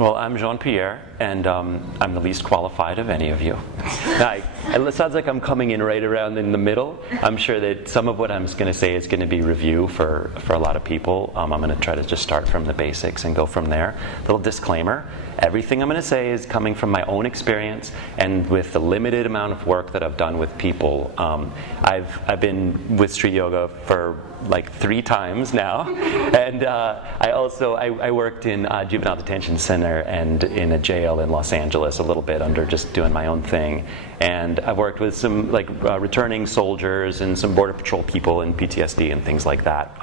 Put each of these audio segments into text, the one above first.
Well, I'm Jean-Pierre, and I'm the least qualified of any of you. It sounds like I'm coming in right around in the middle. I'm sure that some of what I'm going to say is going to be review for a lot of people. I'm going to try to just start from the basics and go from there. Little disclaimer, everything I'm going to say is coming from my own experience and with the limited amount of work that I've done with people. I've been with Street Yoga for like 3 times now, and I worked in a juvenile detention center and in a jail in Los Angeles a little bit under just doing my own thing, and I've worked with some returning soldiers and some border patrol people and PTSD and things like that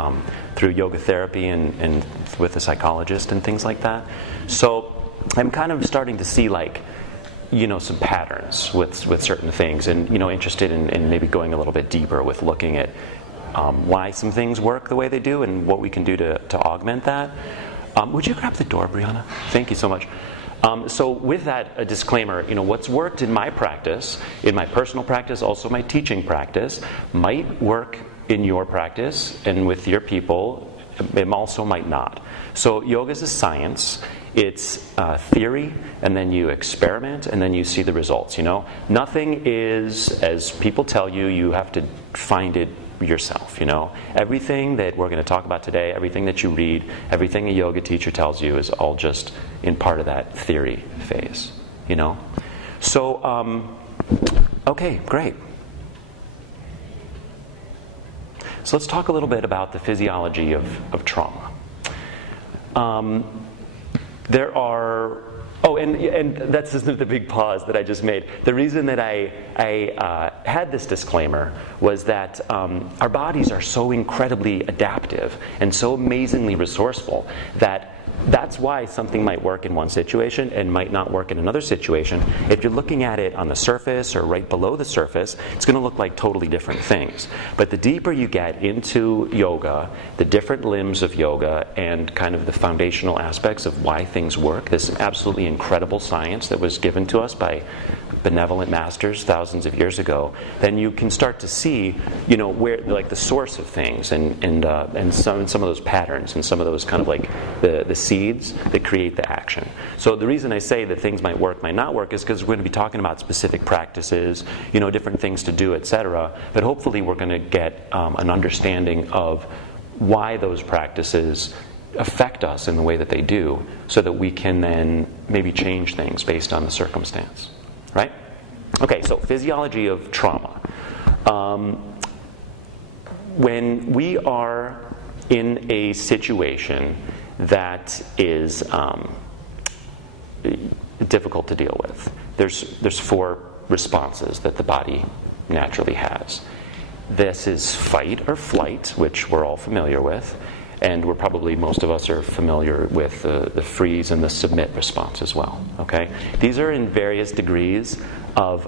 through yoga therapy and with a psychologist and things like that. So I'm kind of starting to see some patterns with certain things, and interested in maybe going a little bit deeper with looking at why some things work the way they do and what we can do to augment that. Would you grab the door, Brianna? Thank you so much. So with that, a disclaimer, what's worked in my practice, in my personal practice, also my teaching practice, might work in your practice and with your people. It also might not. So yoga is a science. It's theory, and then you experiment, and then you see the results. Nothing is, as people tell you, you have to find it yourself. Everything that we're going to talk about today, everything that you read, everything a yoga teacher tells you is all just in part of that theory phase. So okay, great. So let's talk a little bit about the physiology of trauma. There are... Oh, and that's just the big pause that I just made. The reason that I had this disclaimer was that our bodies are so incredibly adaptive and so amazingly resourceful that's why something might work in one situation and might not work in another situation. If you're looking at it on the surface or right below the surface, it's going to look like totally different things. But the deeper you get into yoga, the different limbs of yoga, and kind of the foundational aspects of why things work, this absolutely incredible science that was given to us by benevolent masters thousands of years ago, then you can start to see, where the source of things and some of those patterns and some of those kind of the seeds that create the action. So the reason I say that things might work, might not work, is because we're going to be talking about specific practices, different things to do, etc. But hopefully we're going to get an understanding of why those practices affect us in the way that they do, so that we can then maybe change things based on the circumstance. Right? Okay, so physiology of trauma. When we are in a situation that is difficult to deal with, there's 4 responses that the body naturally has. This is fight or flight, which we're all familiar with. And most of us are familiar with the freeze and the submit response as well. Okay, these are in various degrees of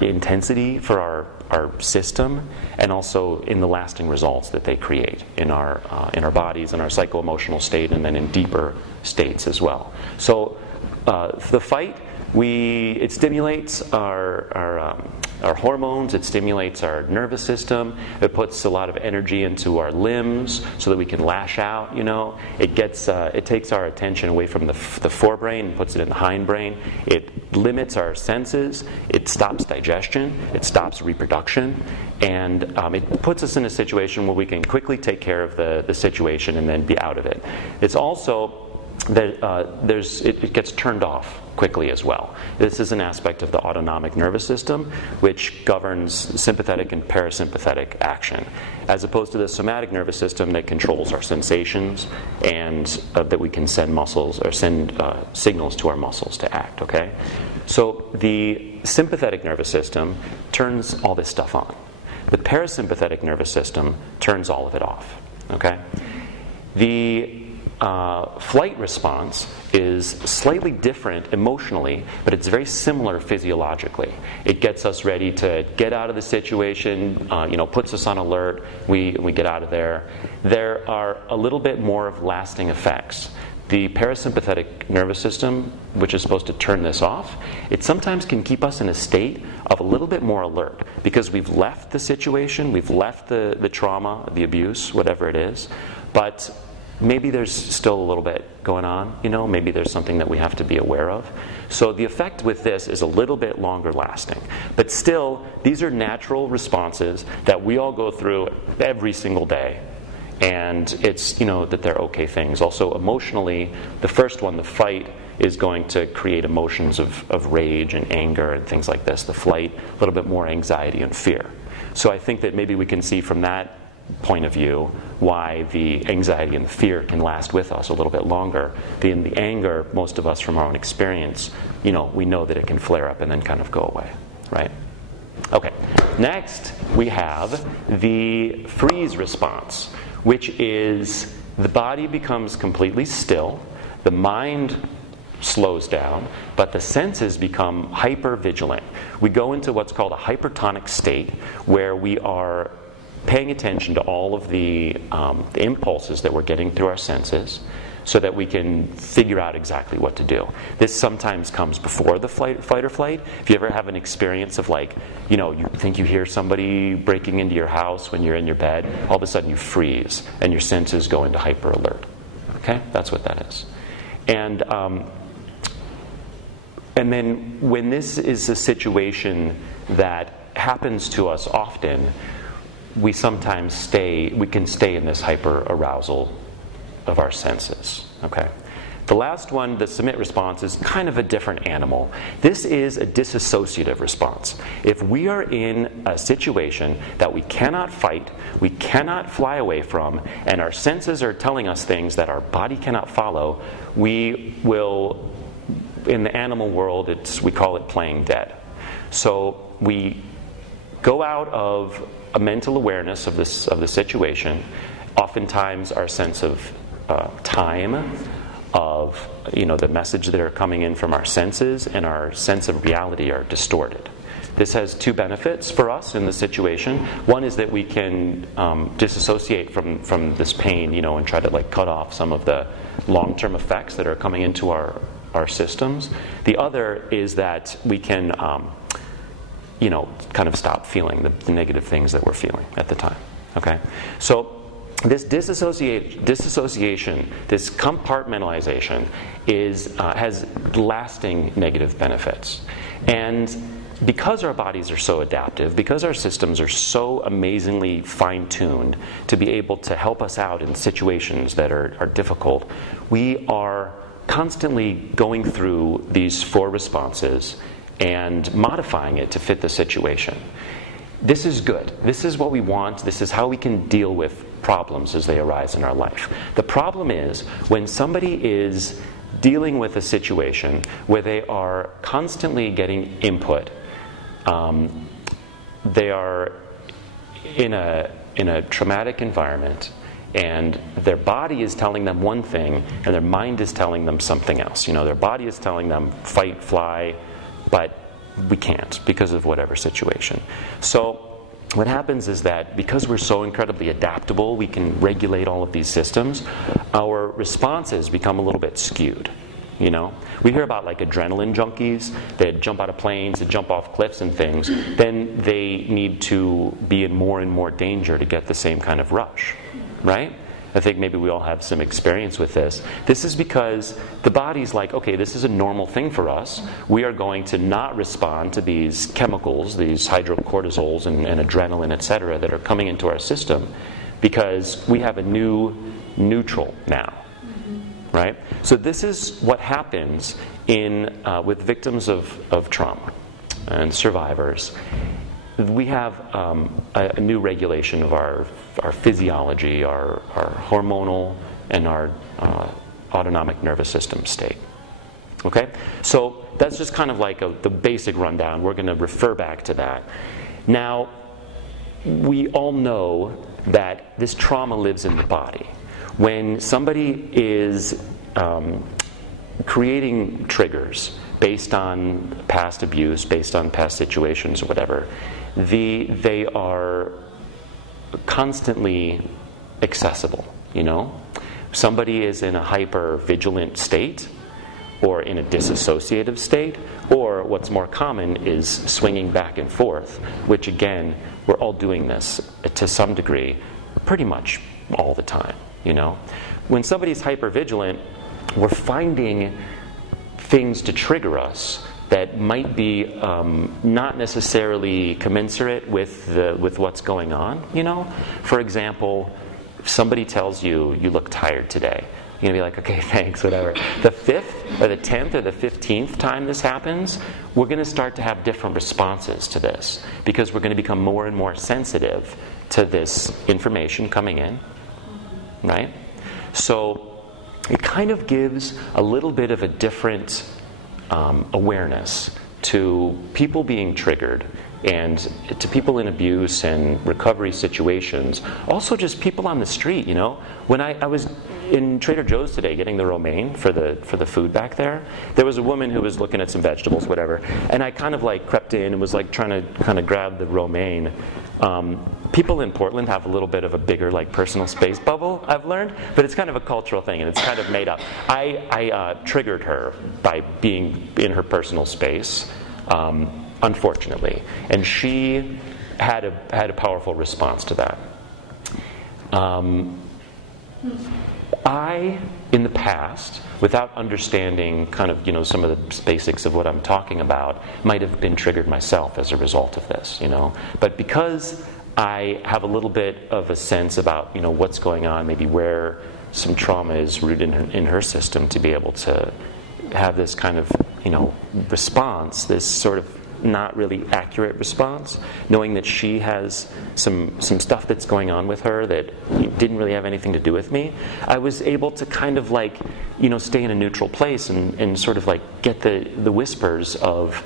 intensity for our system, and also in the lasting results that they create in our bodies, in our psycho-emotional state, and then in deeper states as well. So the fight, it stimulates our hormones, it stimulates our nervous system, it puts a lot of energy into our limbs so that we can lash out. It takes our attention away from the forebrain and puts it in the hindbrain. It limits our senses, it stops digestion, it stops reproduction, and it puts us in a situation where we can quickly take care of the situation and then be out of it. It's also that it gets turned off quickly as well. This is an aspect of the autonomic nervous system, which governs sympathetic and parasympathetic action, as opposed to the somatic nervous system that controls our sensations and that we can send signals to our muscles to act. Okay, so the sympathetic nervous system turns all this stuff on. The parasympathetic nervous system turns all of it off. Okay, the flight response is slightly different emotionally, but it's very similar physiologically. It gets us ready to get out of the situation, puts us on alert, we get out of there. There are a little bit more of lasting effects. The parasympathetic nervous system, which is supposed to turn this off, it sometimes can keep us in a state of a little bit more alert, because we've left the situation, we've left the trauma, the abuse, whatever it is, but maybe there's still a little bit going on, maybe there's something that we have to be aware of. So the effect with this is a little bit longer lasting. But still, these are natural responses that we all go through every single day. And it's, that they're okay things. Also, emotionally, the first one, the fight, is going to create emotions of rage and anger and things like this. The flight, a little bit more anxiety and fear. So I think that maybe we can see from that point of view why the anxiety and the fear can last with us a little bit longer. The anger, most of us from our own experience, we know that it can flare up and then kind of go away, right? Okay, next we have the freeze response, which is the body becomes completely still, the mind slows down, but the senses become hyper-vigilant. We go into what's called a hypertonic state, where we are paying attention to all of the impulses that we're getting through our senses, so that we can figure out exactly what to do. This sometimes comes before the fight or flight. If you ever have an experience of you think you hear somebody breaking into your house when you're in your bed, all of a sudden you freeze and your senses go into hyper alert. Okay, that's what that is. And then when this is a situation that happens to us often, we can stay in this hyper arousal of our senses. Okay. The last one, the submit response, is kind of a different animal. This is a disassociative response. If we are in a situation that we cannot fight, we cannot fly away from, and our senses are telling us things that our body cannot follow, we will, in the animal world, we call it playing dead. So we go out of a mental awareness of the situation. Oftentimes our sense of time, of the message that are coming in from our senses, and our sense of reality are distorted. This has two benefits for us in the situation. One is that we can disassociate from this pain, and try to cut off some of the long-term effects that are coming into our systems. The other is that we can kind of stop feeling the negative things that we're feeling at the time. Okay? So this disassociation, this compartmentalization has lasting negative benefits. And because our bodies are so adaptive, because our systems are so amazingly fine-tuned to be able to help us out in situations that are difficult, we are constantly going through these 4 responses and modifying it to fit the situation. This is good. This is what we want. This is how we can deal with problems as they arise in our life. The problem is when somebody is dealing with a situation where they are constantly getting input, they are in a traumatic environment, and their body is telling them one thing and their mind is telling them something else. Their body is telling them fight, fly, but we can't because of whatever situation. So what happens is that because we're so incredibly adaptable, we can regulate all of these systems, our responses become a little bit skewed. We hear about adrenaline junkies that jump out of planes, that jump off cliffs and things. Then they need to be in more and more danger to get the same kind of rush, right? I think maybe we all have some experience with this. This is because the body's okay, this is a normal thing for us. We are going to not respond to these chemicals, these hydrocortisols and adrenaline, etc., that are coming into our system, because we have a new neutral now. Right? So this is what happens with victims of trauma and survivors. We have a new regulation of our physiology, our hormonal and our autonomic nervous system state. Okay? So that's just kind of the basic rundown. We're going to refer back to that. Now, we all know that this trauma lives in the body. When somebody is creating triggers based on past abuse, based on past situations or whatever, they are constantly accessible, Somebody is in a hyper-vigilant state, or in a dissociative state, or what's more common is swinging back and forth, which again, we're all doing this to some degree, pretty much all the time. when somebody's hypervigilant, we're finding things to trigger us that might be not necessarily commensurate with what's going on, you know? For example, if somebody tells you, you look tired today, you're going to be like, okay, thanks, whatever. The 5th or the 10th or the 15th time this happens, we're going to start to have different responses to this because we're going to become more and more sensitive to this information coming in, right? So it kind of gives a little bit of a different awareness to people being triggered and to people in abuse and recovery situations. Also just people on the street, you know. When I was in Trader Joe's today getting the romaine for the food back there was a woman who was looking at some vegetables, whatever, and I kind of like crept in and was like trying to kind of grab the romaine. People in Portland have a little bit of a bigger like personal space bubble, I've learned, but it's kind of a cultural thing and it's kind of made up. I triggered her by being in her personal space, unfortunately, and she had a powerful response to that. I, in the past, without understanding kind of, you know, some of the basics of what I'm talking about, might have been triggered myself as a result of this, you know. But because I have a little bit of a sense about, you know, what's going on, maybe where some trauma is rooted in her system, to be able to have this kind of, you know, response, this sort of not really accurate response, knowing that she has some stuff that's going on with her that didn't really have anything to do with me, I was able to kind of like, you know, stay in a neutral place and sort of like get the whispers of,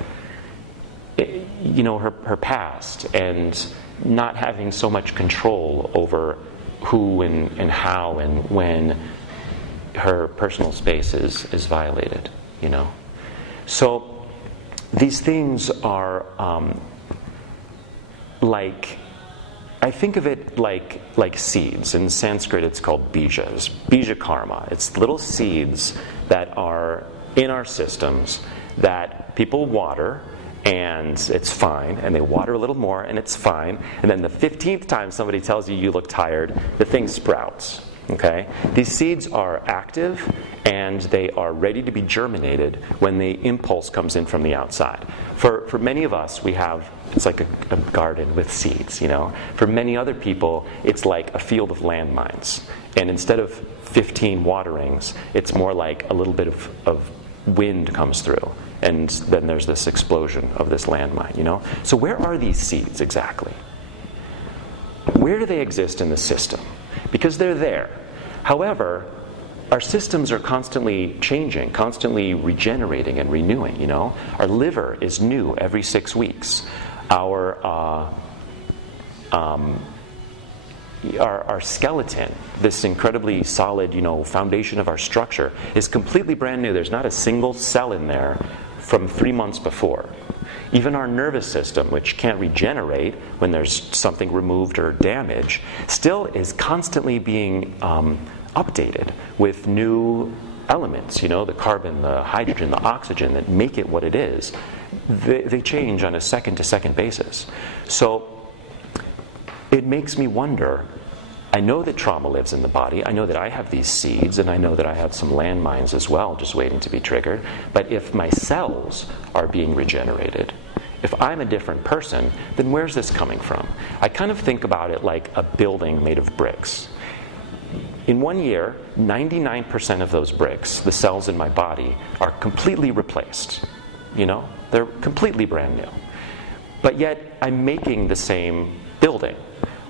you know, her past and not having so much control over who and how and when her personal space is violated, you know. So these things are like, I think of it like seeds. In Sanskrit it's called bijas, bija karma. It's little seeds that are in our systems that people water and it's fine, and they water a little more and it's fine, and then the 15th time somebody tells you you look tired, the thing sprouts. Okay? These seeds are active and they are ready to be germinated when the impulse comes in from the outside. For many of us, it's like a garden with seeds, you know. For many other people, it's like a field of landmines. And instead of 15 waterings, it's more like a little bit of wind comes through. And then there's this explosion of this landmine, you know. So where are these seeds exactly? Where do they exist in the system? Because they're there. However, our systems are constantly changing, constantly regenerating and renewing, you know. Our liver is new every 6 weeks. Our skeleton, this incredibly solid, you know, foundation of our structure, is completely brand new. There's not a single cell in there from 3 months before. Even our nervous system, which can't regenerate when there's something removed or damaged, still is constantly being updated with new elements, you know, the carbon, the hydrogen, the oxygen that make it what it is. They change on a second-to-second basis. So it makes me wonder, I know that trauma lives in the body, I know that I have these seeds, and I know that I have some landmines as well just waiting to be triggered, but if my cells are being regenerated, if I'm a different person, then where's this coming from? I kind of think about it like a building made of bricks. In 1 year, 99% of those bricks, the cells in my body, are completely replaced. You know, they're completely brand new. But yet, I'm making the same building.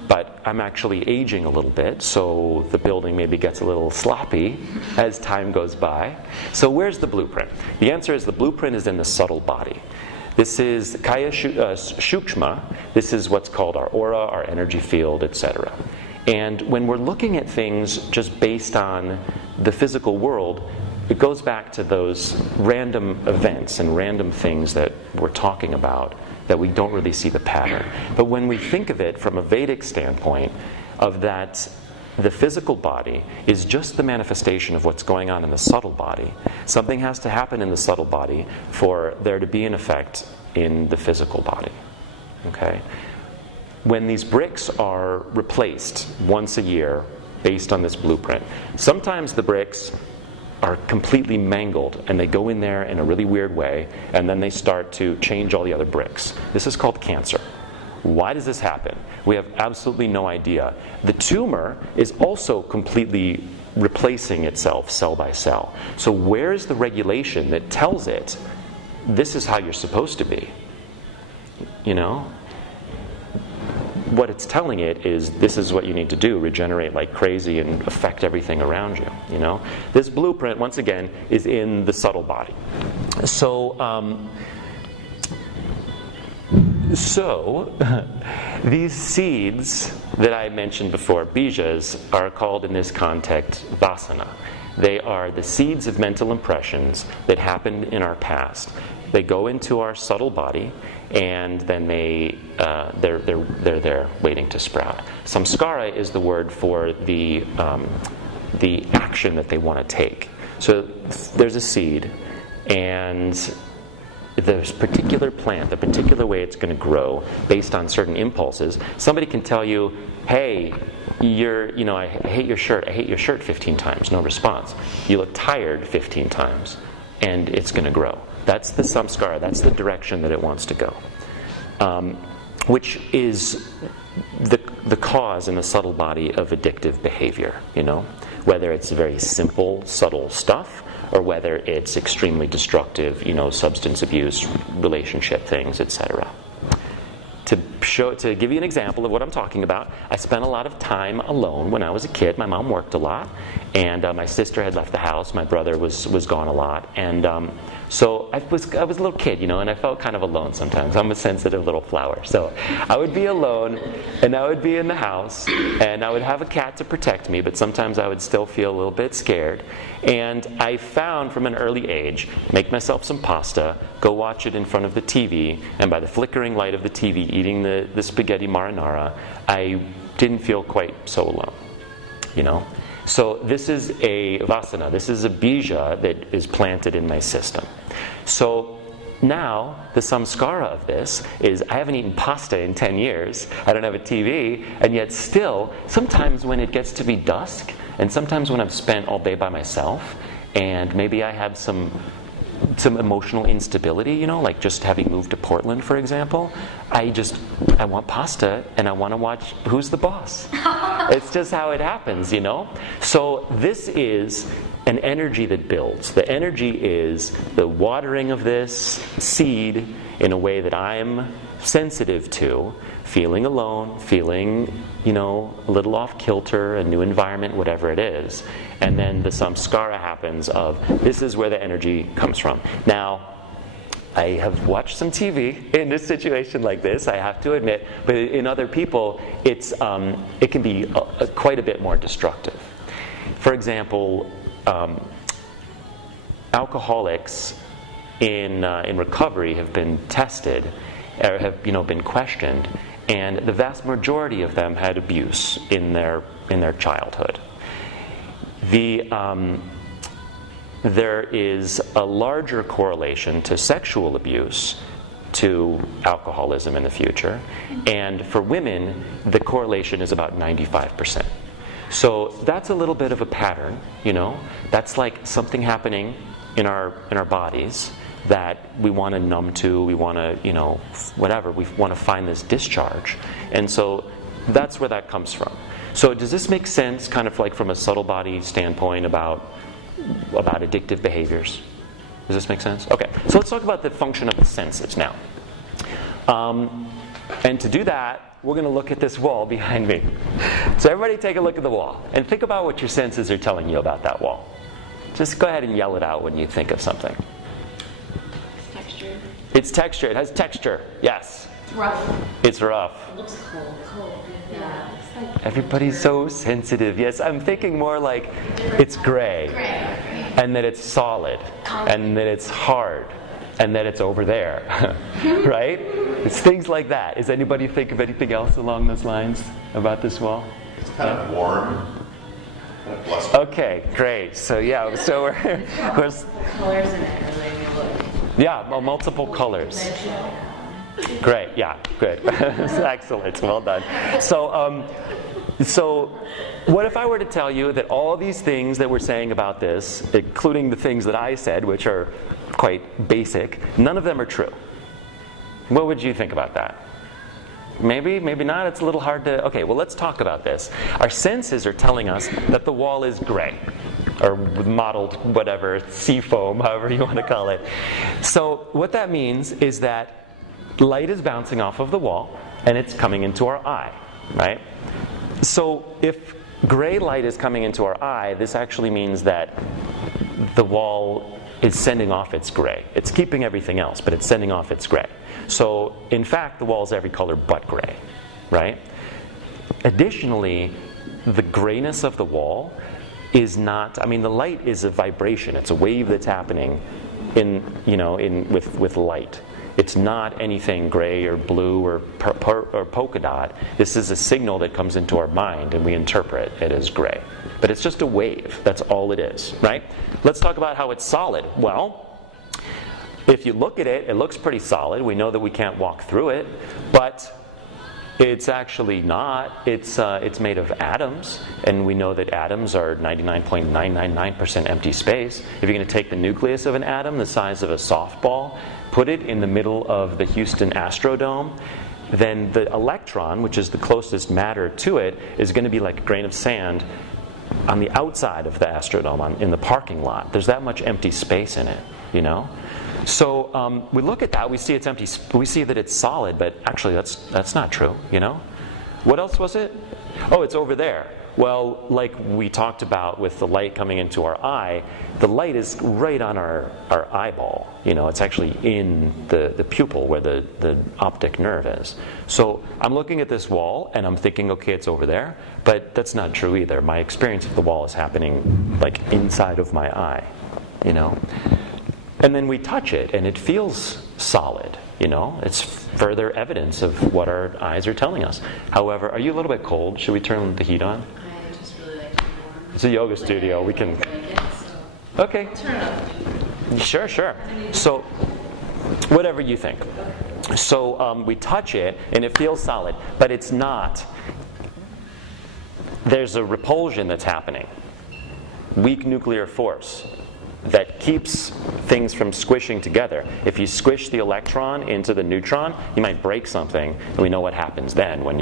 But I'm actually aging a little bit, so the building maybe gets a little sloppy as time goes by. So where's the blueprint? The answer is the blueprint is in the subtle body. This is kaya shukshma. This is what's called our aura, our energy field, etc. And when we're looking at things just based on the physical world, it goes back to those random events and random things that we're talking about that we don't really see the pattern. But when we think of it from a Vedic standpoint, of that the physical body is just the manifestation of what's going on in the subtle body. Something has to happen in the subtle body for there to be an effect in the physical body. Okay? When these bricks are replaced once a year, based on this blueprint. Sometimes the bricks are completely mangled and they go in there in a really weird way, and then they start to change all the other bricks. This is called cancer. Why does this happen? We have absolutely no idea. The tumor is also completely replacing itself cell by cell. So where's the regulation that tells it this is how you're supposed to be? You know? What it's telling it is this is what you need to do, regenerate like crazy and affect everything around you, you know? This blueprint, once again, is in the subtle body. So these seeds that I mentioned before, bijas, are called in this context vasana. They are the seeds of mental impressions that happened in our past. They go into our subtle body, and then they're there waiting to sprout. Samskara is the word for the action that they want to take. So there's a seed, and there's a particular plant, the particular way it's going to grow based on certain impulses. Somebody can tell you, hey, I hate your shirt 15 times, no response. You look tired 15 times, and it's going to grow. That's the samskara, that's the direction that it wants to go. Which is the cause in the subtle body of addictive behavior, you know? Whether it's very simple, subtle stuff, or whether it's extremely destructive, you know, substance abuse, relationship things, etc. To give you an example of what I'm talking about, I spent a lot of time alone when I was a kid. My mom worked a lot, and my sister had left the house. My brother was gone a lot, and so I was a little kid, you know, and I felt kind of alone sometimes. I'm a sensitive little flower, so I would be alone, and I would be in the house, and I would have a cat to protect me, but sometimes I would still feel a little bit scared. And I found from an early age, make myself some pasta, go watch it in front of the TV, and by the flickering light of the TV, eating the spaghetti marinara, I didn't feel quite so alone, you know? So this is a vasana, this is a bija that is planted in my system. So now the samskara of this is I haven't eaten pasta in 10 years, I don't have a TV, and yet still, sometimes when it gets to be dusk, and sometimes when I've spent all day by myself, and maybe I have some emotional instability, you know, like just having moved to Portland, for example, I want pasta and I want to watch Who's the Boss. It's just how it happens, you know? So this is an energy that builds. The energy is the watering of this seed in a way that I'm sensitive to, feeling alone, feeling, you know, a little off kilter, a new environment, whatever it is. And then the samskara happens of, this is where the energy comes from. Now, I have watched some TV in a situation like this, I have to admit, but in other people, it can be quite a bit more destructive. For example, alcoholics in recovery have been tested, or have been questioned, and the vast majority of them had abuse in their childhood. There is a larger correlation to sexual abuse to alcoholism in the future, and for women the correlation is about 95%. So that's a little bit of a pattern, you know. That's like something happening in our bodies that we want to numb to, we want to, you know, whatever, we want to find this discharge. And so that's where that comes from. So does this make sense, kind of like from a subtle body standpoint about addictive behaviors? Does this make sense? Okay, so let's talk about the function of the senses now. And to do that, we're going to look at this wall behind me. So everybody take a look at the wall and think about what your senses are telling you about that wall. Just go ahead and yell it out when you think of something. It's texture. It has texture. Yes. It's rough. It's rough. It looks cold. Yeah. It's like Everybody's so sensitive. Yes, I'm thinking more like it's gray. And that it's solid. And that it's hard. And that it's over there. Right? It's things like that. Does anybody think of anything else along those lines about this wall? It's kind of warm. Okay, great. So yeah, so we're colors in it really look. yeah, multiple colors. Great, yeah, good. Excellent, well done. So So, what if I were to tell you that all these things that we're saying about this, including the things that I said, which are quite basic, none of them are true? What would you think about that? Maybe, maybe not. It's a little hard to... Okay, well, let's talk about this. Our senses are telling us that the wall is gray, or mottled, whatever, sea foam, however you want to call it. So what that means is that light is bouncing off of the wall, and it's coming into our eye, right? So if gray light is coming into our eye, this actually means that the wall is sending off its gray. It's keeping everything else, but it's sending off its gray. So, in fact, the wall is every color but gray, right? Additionally, the grayness of the wall is not... I mean, the light is a vibration. It's a wave that's happening with light. It's not anything gray or blue or polka dot. This is a signal that comes into our mind, and we interpret it as gray. But it's just a wave. That's all it is, right? Let's talk about how it's solid. Well, if you look at it, it looks pretty solid. We know that we can't walk through it, but it's actually not. It's made of atoms, and we know that atoms are 99.999% empty space. If you're going to take the nucleus of an atom, the size of a softball, put it in the middle of the Houston Astrodome, then the electron, which is the closest matter to it, is going to be like a grain of sand on the outside of the Astrodome, in the parking lot. There's that much empty space in it, you know? So we look at that, we see it's empty, we see that it's solid, but actually that's not true, you know? What else was it? Oh, it's over there. Well, like we talked about with the light coming into our eye, the light is right on our eyeball. You know, it's actually in the pupil where the optic nerve is. So I'm looking at this wall and I'm thinking, okay, it's over there, but that's not true either. My experience of the wall is happening like inside of my eye, you know? And then we touch it and it feels solid, you know? It's further evidence of what our eyes are telling us. However, are you a little bit cold? Should we turn the heat on? I just really like to be warm. It's a yoga studio. We can... Okay. Turn it up. Sure. So, whatever you think. So, we touch it and it feels solid, but it's not. There's a repulsion that's happening. Weak nuclear force that keeps things from squishing together. If you squish the electron into the neutron, you might break something, and we know what happens then when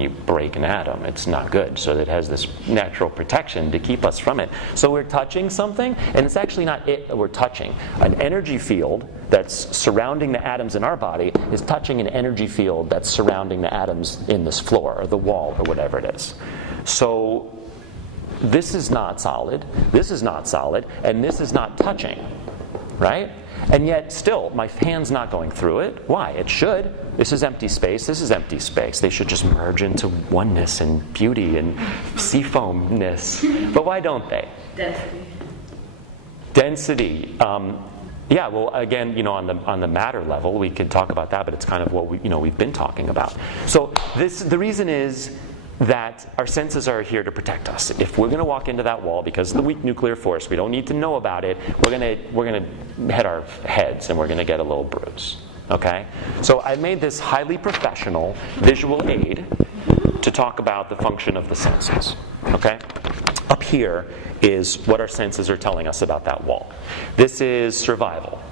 you break an atom. It's not good. So it has this natural protection to keep us from it. So we're touching something, and it's actually not it that we're touching. An energy field that's surrounding the atoms in our body is touching an energy field that's surrounding the atoms in this floor, or the wall, or whatever it is. So this is not solid, this is not solid, and this is not touching, right? And yet still, my hand's not going through it. Why? It should. This is empty space, this is empty space. They should just merge into oneness and beauty and seafoamness. But why don't they? Density. Yeah, well, again, you know, on the matter level, we could talk about that, but it's kind of what we've been talking about. So the reason is that our senses are here to protect us. If we're going to walk into that wall because of the weak nuclear force, we don't need to know about it. We're going to hit our heads and we're going to get a little bruise. Okay? So I made this highly professional visual aid to talk about the function of the senses. Okay? Up here is what our senses are telling us about that wall. This is survival.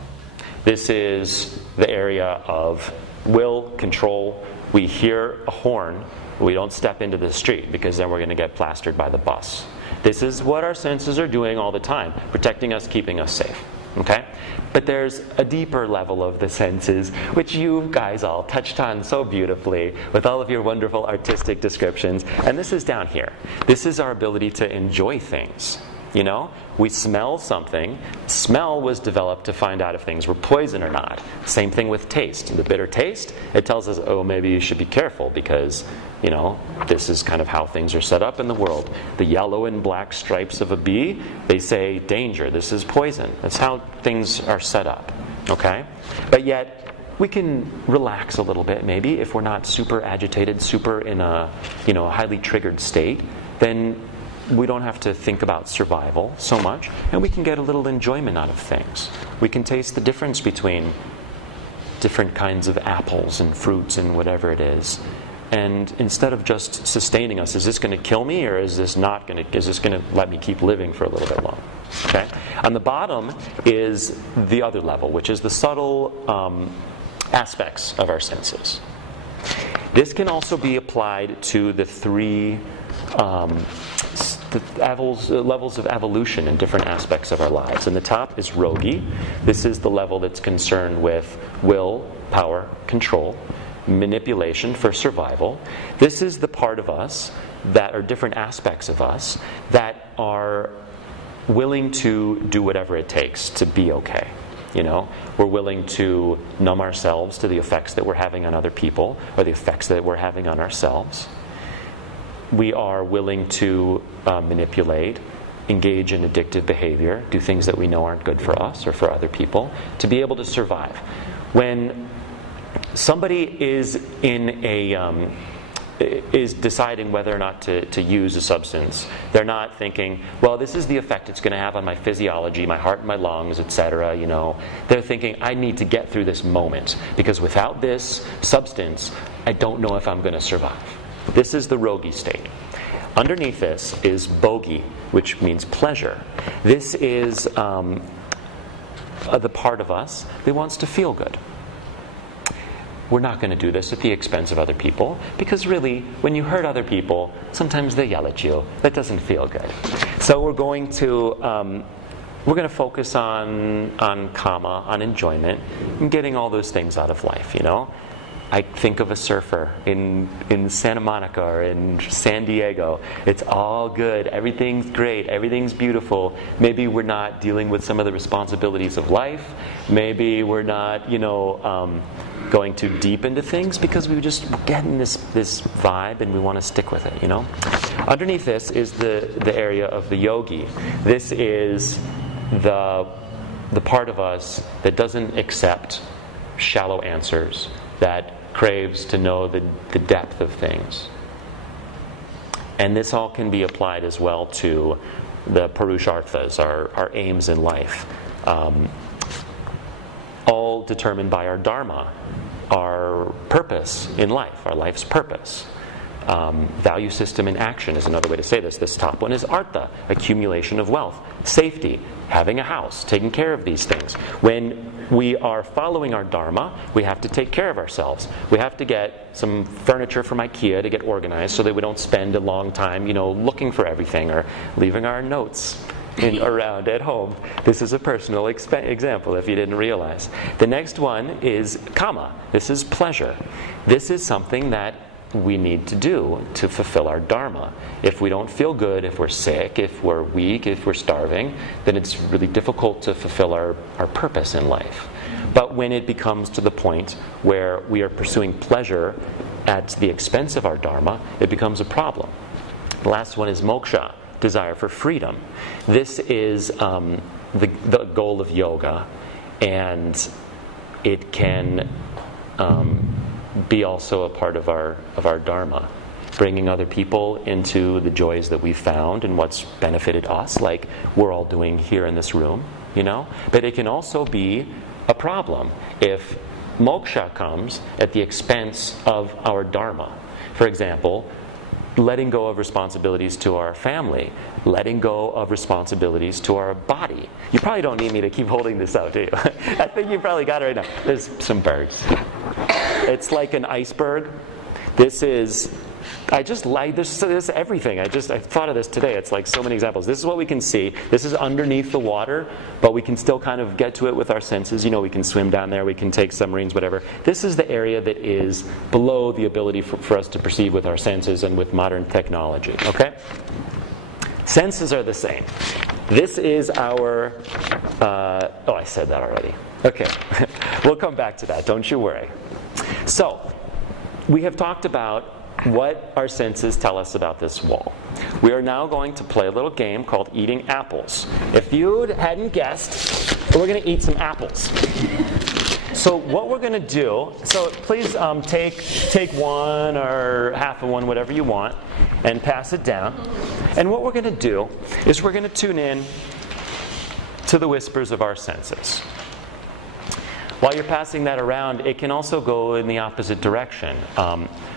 This is the area of will, control. We hear a horn. We don't step into the street because then we're going to get plastered by the bus. This is what our senses are doing all the time, protecting us, keeping us safe. Okay? But there's a deeper level of the senses, which you guys all touched on so beautifully with all of your wonderful artistic descriptions. And this is down here. This is our ability to enjoy things. You know, we smell something. Smell was developed to find out if things were poison or not. Same thing with taste. The bitter taste, it tells us, oh, maybe you should be careful because, you know, this is kind of how things are set up in the world. The yellow and black stripes of a bee, they say danger, this is poison. That's how things are set up. Okay? But yet, we can relax a little bit maybe if we're not super agitated, super in a, you know, highly triggered state, then we don't have to think about survival so much, and we can get a little enjoyment out of things. We can taste the difference between different kinds of apples and fruits and whatever it is. And instead of just sustaining us, is this going to kill me, or is this not going to? Is this going to let me keep living for a little bit longer? Okay. On the bottom is the other level, which is the subtle aspects of our senses. This can also be applied to the three levels of evolution in different aspects of our lives. And the top is rogi. This is the level that's concerned with will, power, control, manipulation for survival. This is the part of us that are different aspects of us that are willing to do whatever it takes to be okay. You know, we're willing to numb ourselves to the effects that we're having on other people or the effects that we're having on ourselves. We are willing to manipulate, engage in addictive behavior, do things that we know aren't good for us or for other people to be able to survive. When somebody is is deciding whether or not to use a substance, they're not thinking, well, this is the effect it's going to have on my physiology, my heart and my lungs, etc. You know, they're thinking, I need to get through this moment because without this substance, I don't know if I'm going to survive. This is the rogi state. Underneath this is bogi, which means pleasure. This is the part of us that wants to feel good. We're not going to do this at the expense of other people because really, when you hurt other people, sometimes they yell at you. That doesn't feel good. So we're going to focus on kama, on enjoyment, and getting all those things out of life. You know, I think of a surfer in Santa Monica or in San Diego. It's all good. Everything's great. Everything's beautiful. Maybe we're not dealing with some of the responsibilities of life. Maybe we're not, going too deep into things because we just getting this vibe and we want to stick with it, you know. Underneath this is the area of the yogi. This is the part of us that doesn't accept shallow answers, that craves to know the depth of things. And this all can be applied as well to the purusharthas, our aims in life. All determined by our dharma, our purpose in life, our life's purpose. Value system in action is another way to say this. This top one is artha, accumulation of wealth, safety, having a house, taking care of these things. When we are following our dharma, we have to take care of ourselves. We have to get some furniture from IKEA to get organized so that we don't spend a long time, looking for everything or leaving our notes around at home. This is a personal example if you didn't realize. The next one is kama. This is pleasure. This is something that we need to do to fulfill our dharma. If we don't feel good, if we're sick, if we're weak, if we're starving, then it's really difficult to fulfill our purpose in life. But when it becomes to the point where we are pursuing pleasure at the expense of our dharma, it becomes a problem. The last one is moksha, desire for freedom. This is the goal of yoga, and it can be also a part of our dharma, bringing other people into the joys that we've found and what's benefited us, like we're all doing here in this room, But it can also be a problem if moksha comes at the expense of our dharma. For example, letting go of responsibilities to our family, letting go of responsibilities to our body. You probably don't need me to keep holding this out, do you? I think you probably got it right now. There's some birds. It's like an iceberg. This is, this everything. I thought of this today. It's like so many examples. This is what we can see. This is underneath the water, but we can still kind of get to it with our senses. We can swim down there, we can take submarines, whatever. This is the area that is below the ability for us to perceive with our senses and with modern technology. Okay? Senses are the same. This is our... I said that already. Okay. We'll come back to that. Don't you worry. So, we have talked about what our senses tell us about this wall. We are now going to play a little game called eating apples. If you hadn't guessed, we're going to eat some apples. So what we're going to do, please take one or half of one, whatever you want, and pass it down. And what we're going to do is we're going to tune in to the whispers of our senses. While you're passing that around, it can also go in the opposite direction.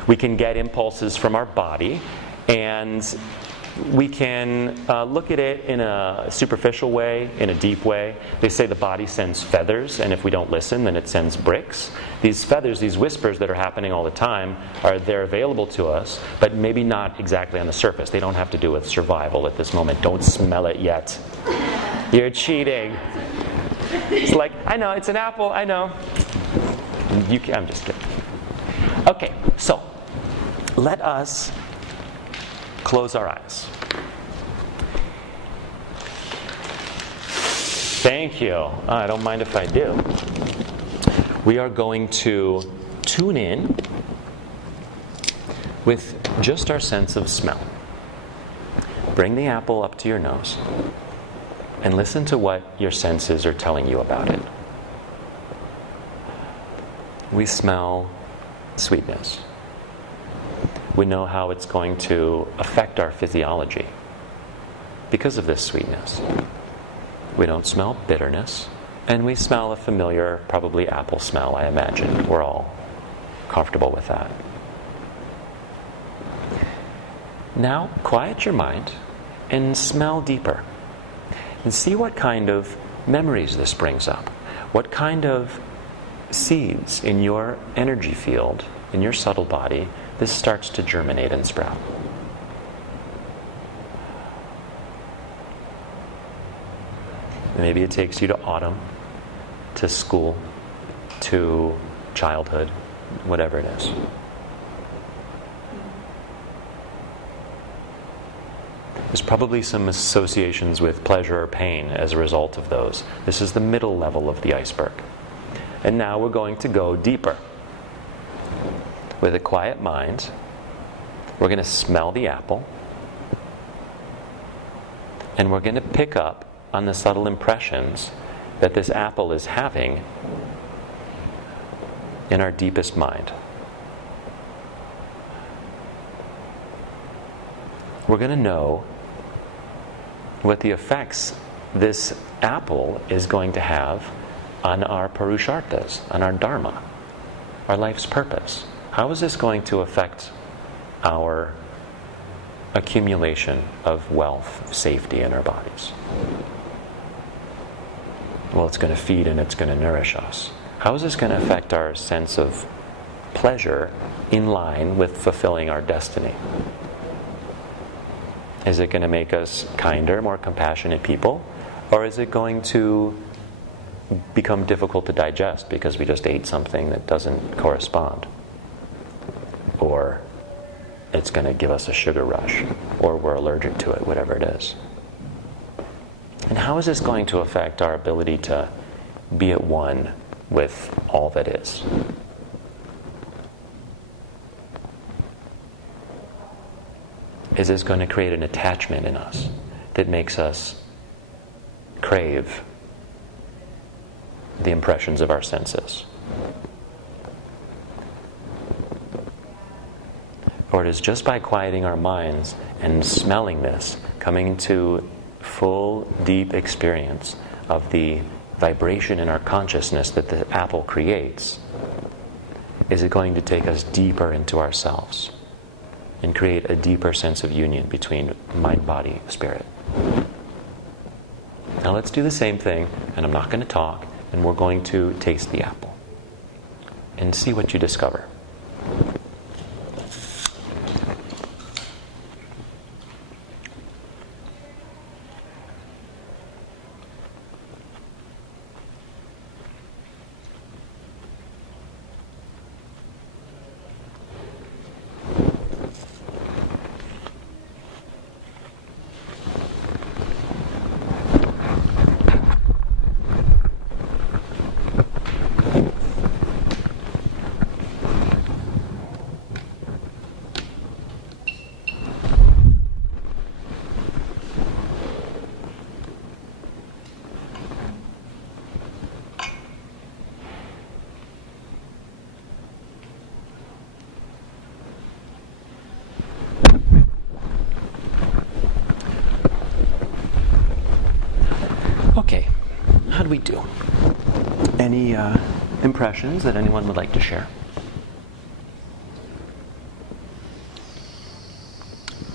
We can get impulses from our body, and we can look at it in a superficial way, in a deep way. They say the body sends feathers, and if we don't listen, then it sends bricks. These feathers, these whispers that are happening all the time, they're available to us, but maybe not exactly on the surface. They don't have to do with survival at this moment. Don't smell it yet. You're cheating. It's like, I know, it's an apple, I know. I'm just kidding. Okay, so let us close our eyes. Thank you. I don't mind if I do. We are going to tune in with just our sense of smell. Bring the apple up to your nose and listen to what your senses are telling you about it. We smell sweetness. We know how it's going to affect our physiology because of this sweetness. We don't smell bitterness, and we smell a familiar, probably apple smell, I imagine. We're all comfortable with that. Now, quiet your mind and smell deeper. And see what kind of memories this brings up. What kind of seeds in your energy field, in your subtle body, this starts to germinate and sprout. Maybe it takes you to autumn, to school, to childhood, whatever it is. There's probably some associations with pleasure or pain as a result of those. This is the middle level of the iceberg. And now we're going to go deeper. With a quiet mind, we're going to smell the apple, and we're going to pick up on the subtle impressions that this apple is having in our deepest mind. We're going to know what the effects this apple is going to have on our purusharthas, on our dharma, our life's purpose. How is this going to affect our accumulation of wealth, safety in our bodies? Well, it's going to feed and it's going to nourish us. How is this going to affect our sense of pleasure in line with fulfilling our destiny? Is it going to make us kinder, more compassionate people? Or is it going to become difficult to digest because we just ate something that doesn't correspond? Or it's going to give us a sugar rush, or we're allergic to it, whatever it is. And how is this going to affect our ability to be at one with all that is? Is this going to create an attachment in us that makes us crave the impressions of our senses? Or it is just by quieting our minds and smelling this, coming into full, deep experience of the vibration in our consciousness that the apple creates, is it going to take us deeper into ourselves and create a deeper sense of union between mind, body, spirit. Now let's do the same thing, and I'm not going to talk, and we're going to taste the apple and see what you discover. Okay, how do we do? Any impressions that anyone would like to share?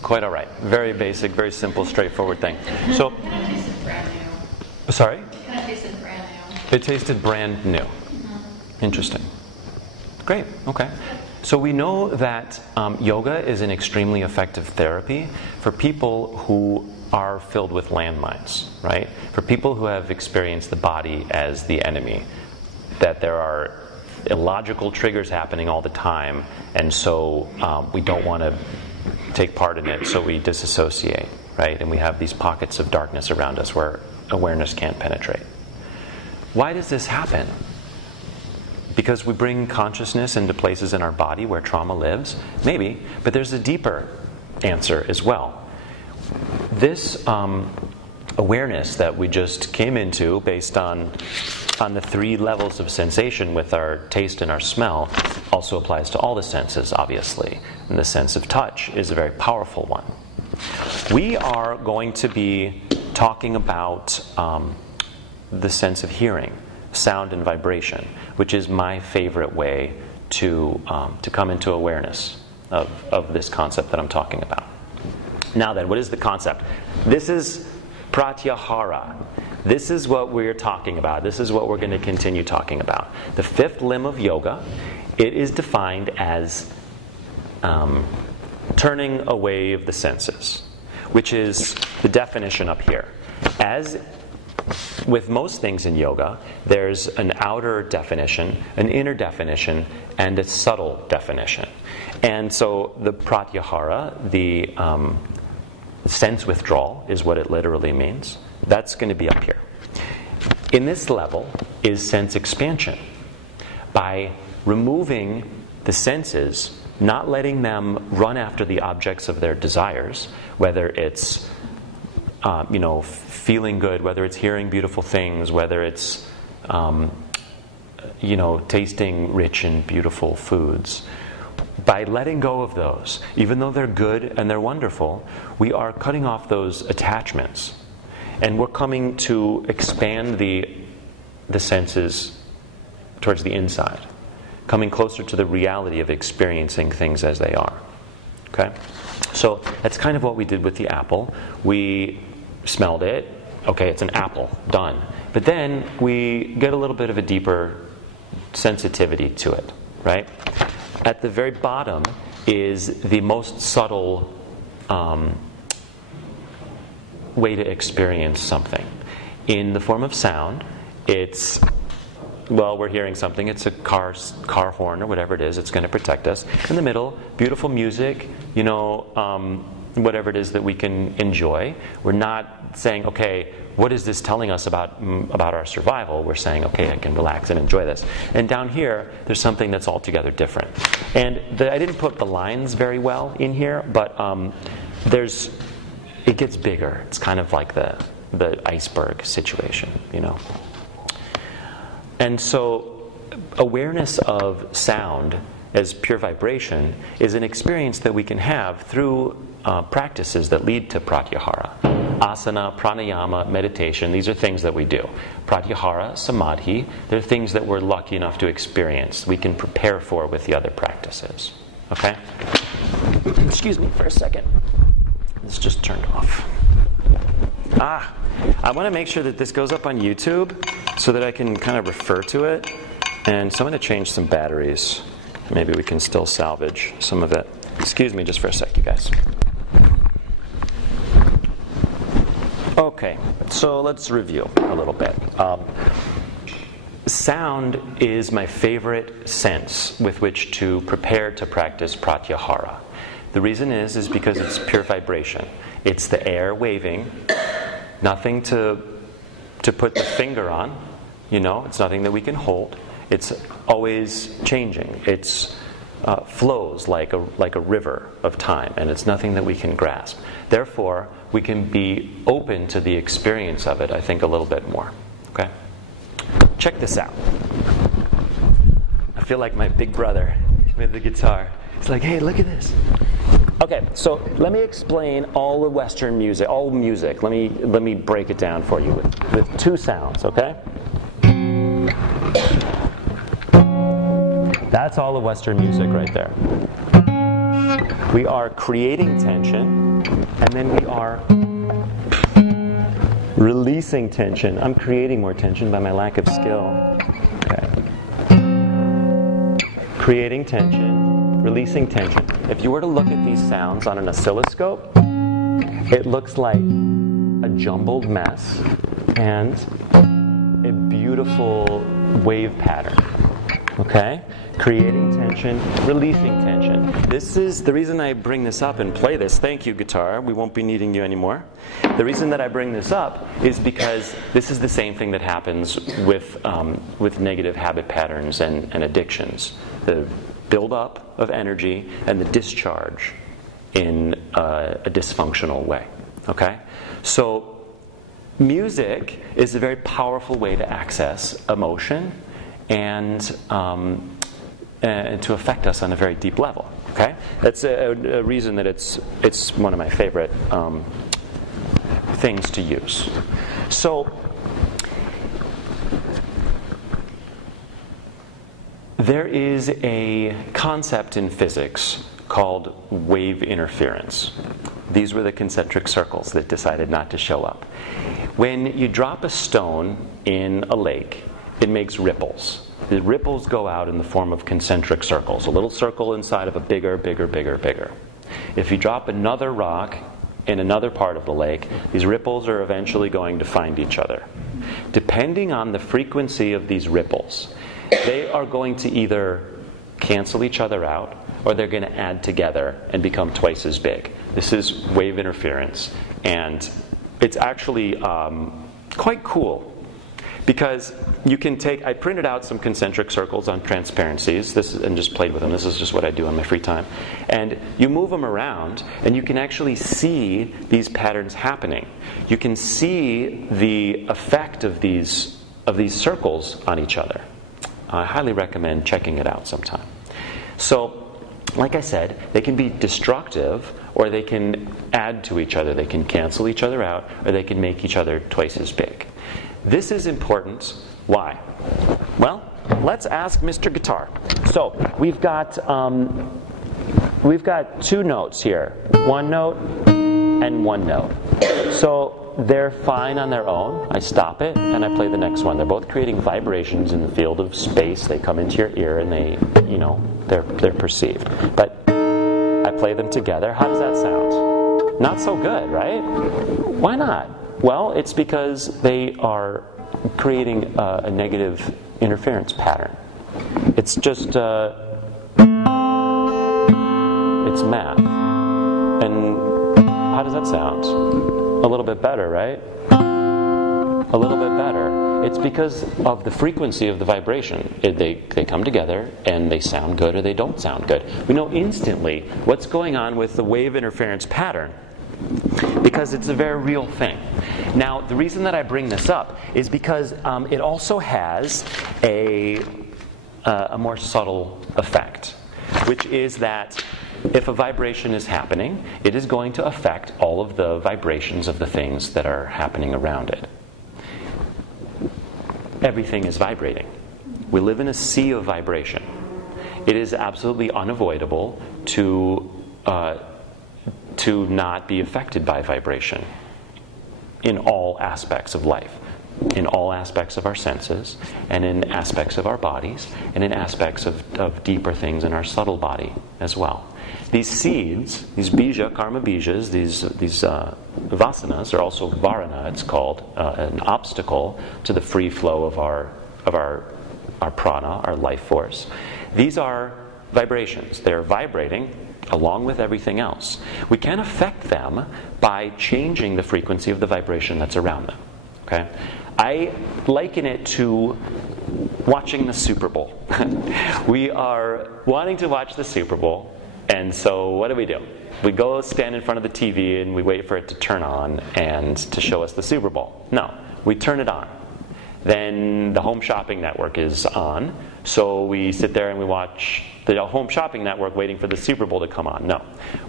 Quite all right. Very basic, very simple, straightforward thing. So, It kind of tasted brand new. sorry? It kind of tasted brand new. It tasted brand new. Interesting. Great. Okay. So we know that yoga is an extremely effective therapy for people who are filled with landmines, right? For people who have experienced the body as the enemy, that there are illogical triggers happening all the time, and so we don't want to take part in it, so we disassociate, right? And we have these pockets of darkness around us where awareness can't penetrate. Why does this happen? Because we bring consciousness into places in our body where trauma lives? Maybe, but there's a deeper answer as well. This awareness that we just came into based on the 3 levels of sensation with our taste and our smell also applies to all the senses, obviously. And the sense of touch is a very powerful one. We are going to be talking about the sense of hearing, sound and vibration, which is my favorite way to come into awareness of this concept that I'm talking about. Now then, what is the concept? This is Pratyahara. This is what we're talking about. This is what we're going to continue talking about. The 5th limb of yoga, it is defined as turning away of the senses, which is the definition up here. As with most things in yoga, there's an outer definition, an inner definition, and a subtle definition. And so the Pratyahara, the sense withdrawal, is what it literally means. That's going to be up here. In this level is sense expansion. By removing the senses, not letting them run after the objects of their desires, whether it's feeling good, whether it's hearing beautiful things, whether it's tasting rich and beautiful foods. By letting go of those, even though they're good and they're wonderful, we are cutting off those attachments. And we're coming to expand the senses towards the inside, coming closer to the reality of experiencing things as they are. Okay? So that's kind of what we did with the apple. We smelled it. Okay, it's an apple. Done. But then we get a little bit of a deeper sensitivity to it, right? At the very bottom is the most subtle way to experience something. In the form of sound, it's, we're hearing something. It's a car horn or whatever it is. It's going to protect us. In the middle, beautiful music, whatever it is that we can enjoy. We're not saying, okay, what is this telling us about our survival? We're saying, okay, I can relax and enjoy this. And down here, there's something that's altogether different. And I didn't put the lines very well in here, but it gets bigger. It's kind of like the iceberg situation, And so awareness of sound as pure vibration is an experience that we can have through practices that lead to pratyahara. Asana, pranayama, meditation, these are things that we do. Pratyahara, samadhi, they're things that we're lucky enough to experience, we can prepare for with the other practices. Okay? Excuse me for a second. This just turned off. I want to make sure that this goes up on YouTube so that I can kind of refer to it. And so I'm going to change some batteries. Maybe we can still salvage some of it. Excuse me just for a sec, you guys. Okay, so let's review a little bit. Sound is my favorite sense with which to prepare to practice pratyahara. The reason is because it's pure vibration. It's the air waving, nothing to put the finger on, it's nothing that we can hold. It's always changing. It's flows like a river of time, and it's nothing that we can grasp. Therefore, we can be open to the experience of it, I think, a little bit more. Okay? Check this out. I feel like my big brother with the guitar. He's like, hey, look at this. Okay, so let me explain all the Western music, all music. Let me break it down for you with 2 sounds, okay? That's all the Western music right there. We are creating tension And then we are releasing tension. I'm creating more tension by my lack of skill. Okay. Creating tension, releasing tension. If you were to look at these sounds on an oscilloscope, it looks like a jumbled mess and a beautiful wave pattern. Okay? Creating tension, releasing tension. This is the reason I bring this up and play this. Thank you, guitar. We won't be needing you anymore. The reason that I bring this up is because this is the same thing that happens with negative habit patterns and addictions. The buildup of energy and the discharge in a dysfunctional way. Okay? So music is a very powerful way to access emotion and to affect us on a very deep level. Okay, that's a reason that it's one of my favorite things to use. So there is a concept in physics called wave interference. These were the concentric circles that decided not to show up. When you drop a stone in a lake, it makes ripples. The ripples go out in the form of concentric circles, a little circle inside of a bigger, bigger, bigger, bigger. If you drop another rock in another part of the lake, these ripples are eventually going to find each other. Depending on the frequency of these ripples, they are going to either cancel each other out or they're going to add together and become twice as big. This is wave interference, and it's actually quite cool. Because you can take, I printed out some concentric circles on transparencies and just played with them. This is just what I do on my free time. And you move them around, and you can actually see these patterns happening. You can see the effect of these circles on each other. I highly recommend checking it out sometime. So, like I said, they can be destructive, or they can add to each other. They can cancel each other out, or they can make each other twice as big. This is important. Why? Well, let's ask Mr. Guitar. So we've got two notes here, one note and one note. So they're fine on their own. I stop it and I play the next one. They're both creating vibrations in the field of space. They come into your ear and they're perceived. But I play them together. How does that sound? Not so good, right? Why not? Well, it's because they are creating a negative interference pattern. It's just, it's math. And how does that sound? A little bit better, right? A little bit better. It's because of the frequency of the vibration. They come together and they sound good or they don't sound good. We know instantly what's going on with the wave interference pattern, because it's a very real thing. Now, the reason that I bring this up is because it also has a more subtle effect, which is that if a vibration is happening, it is going to affect all of the vibrations of the things that are happening around it. Everything is vibrating. We live in a sea of vibration. It is absolutely unavoidable to not be affected by vibration in all aspects of life, in all aspects of our senses, and in aspects of our bodies, and in aspects of deeper things in our subtle body as well. These seeds, these bija, karma bijas, these vasanas, are also varana, it's called, an obstacle to the free flow of our prana, our life force. These are vibrations. They're vibrating along with everything else. We can affect them by changing the frequency of the vibration that's around them. Okay? I liken it to watching the Super Bowl. We are wanting to watch the Super Bowl, and so what do? We go stand in front of the TV and we wait for it to turn on and to show us the Super Bowl. No, we turn it on. Then the Home Shopping Network is on, so we sit there and we watch the Home Shopping Network waiting for the Super Bowl to come on. No,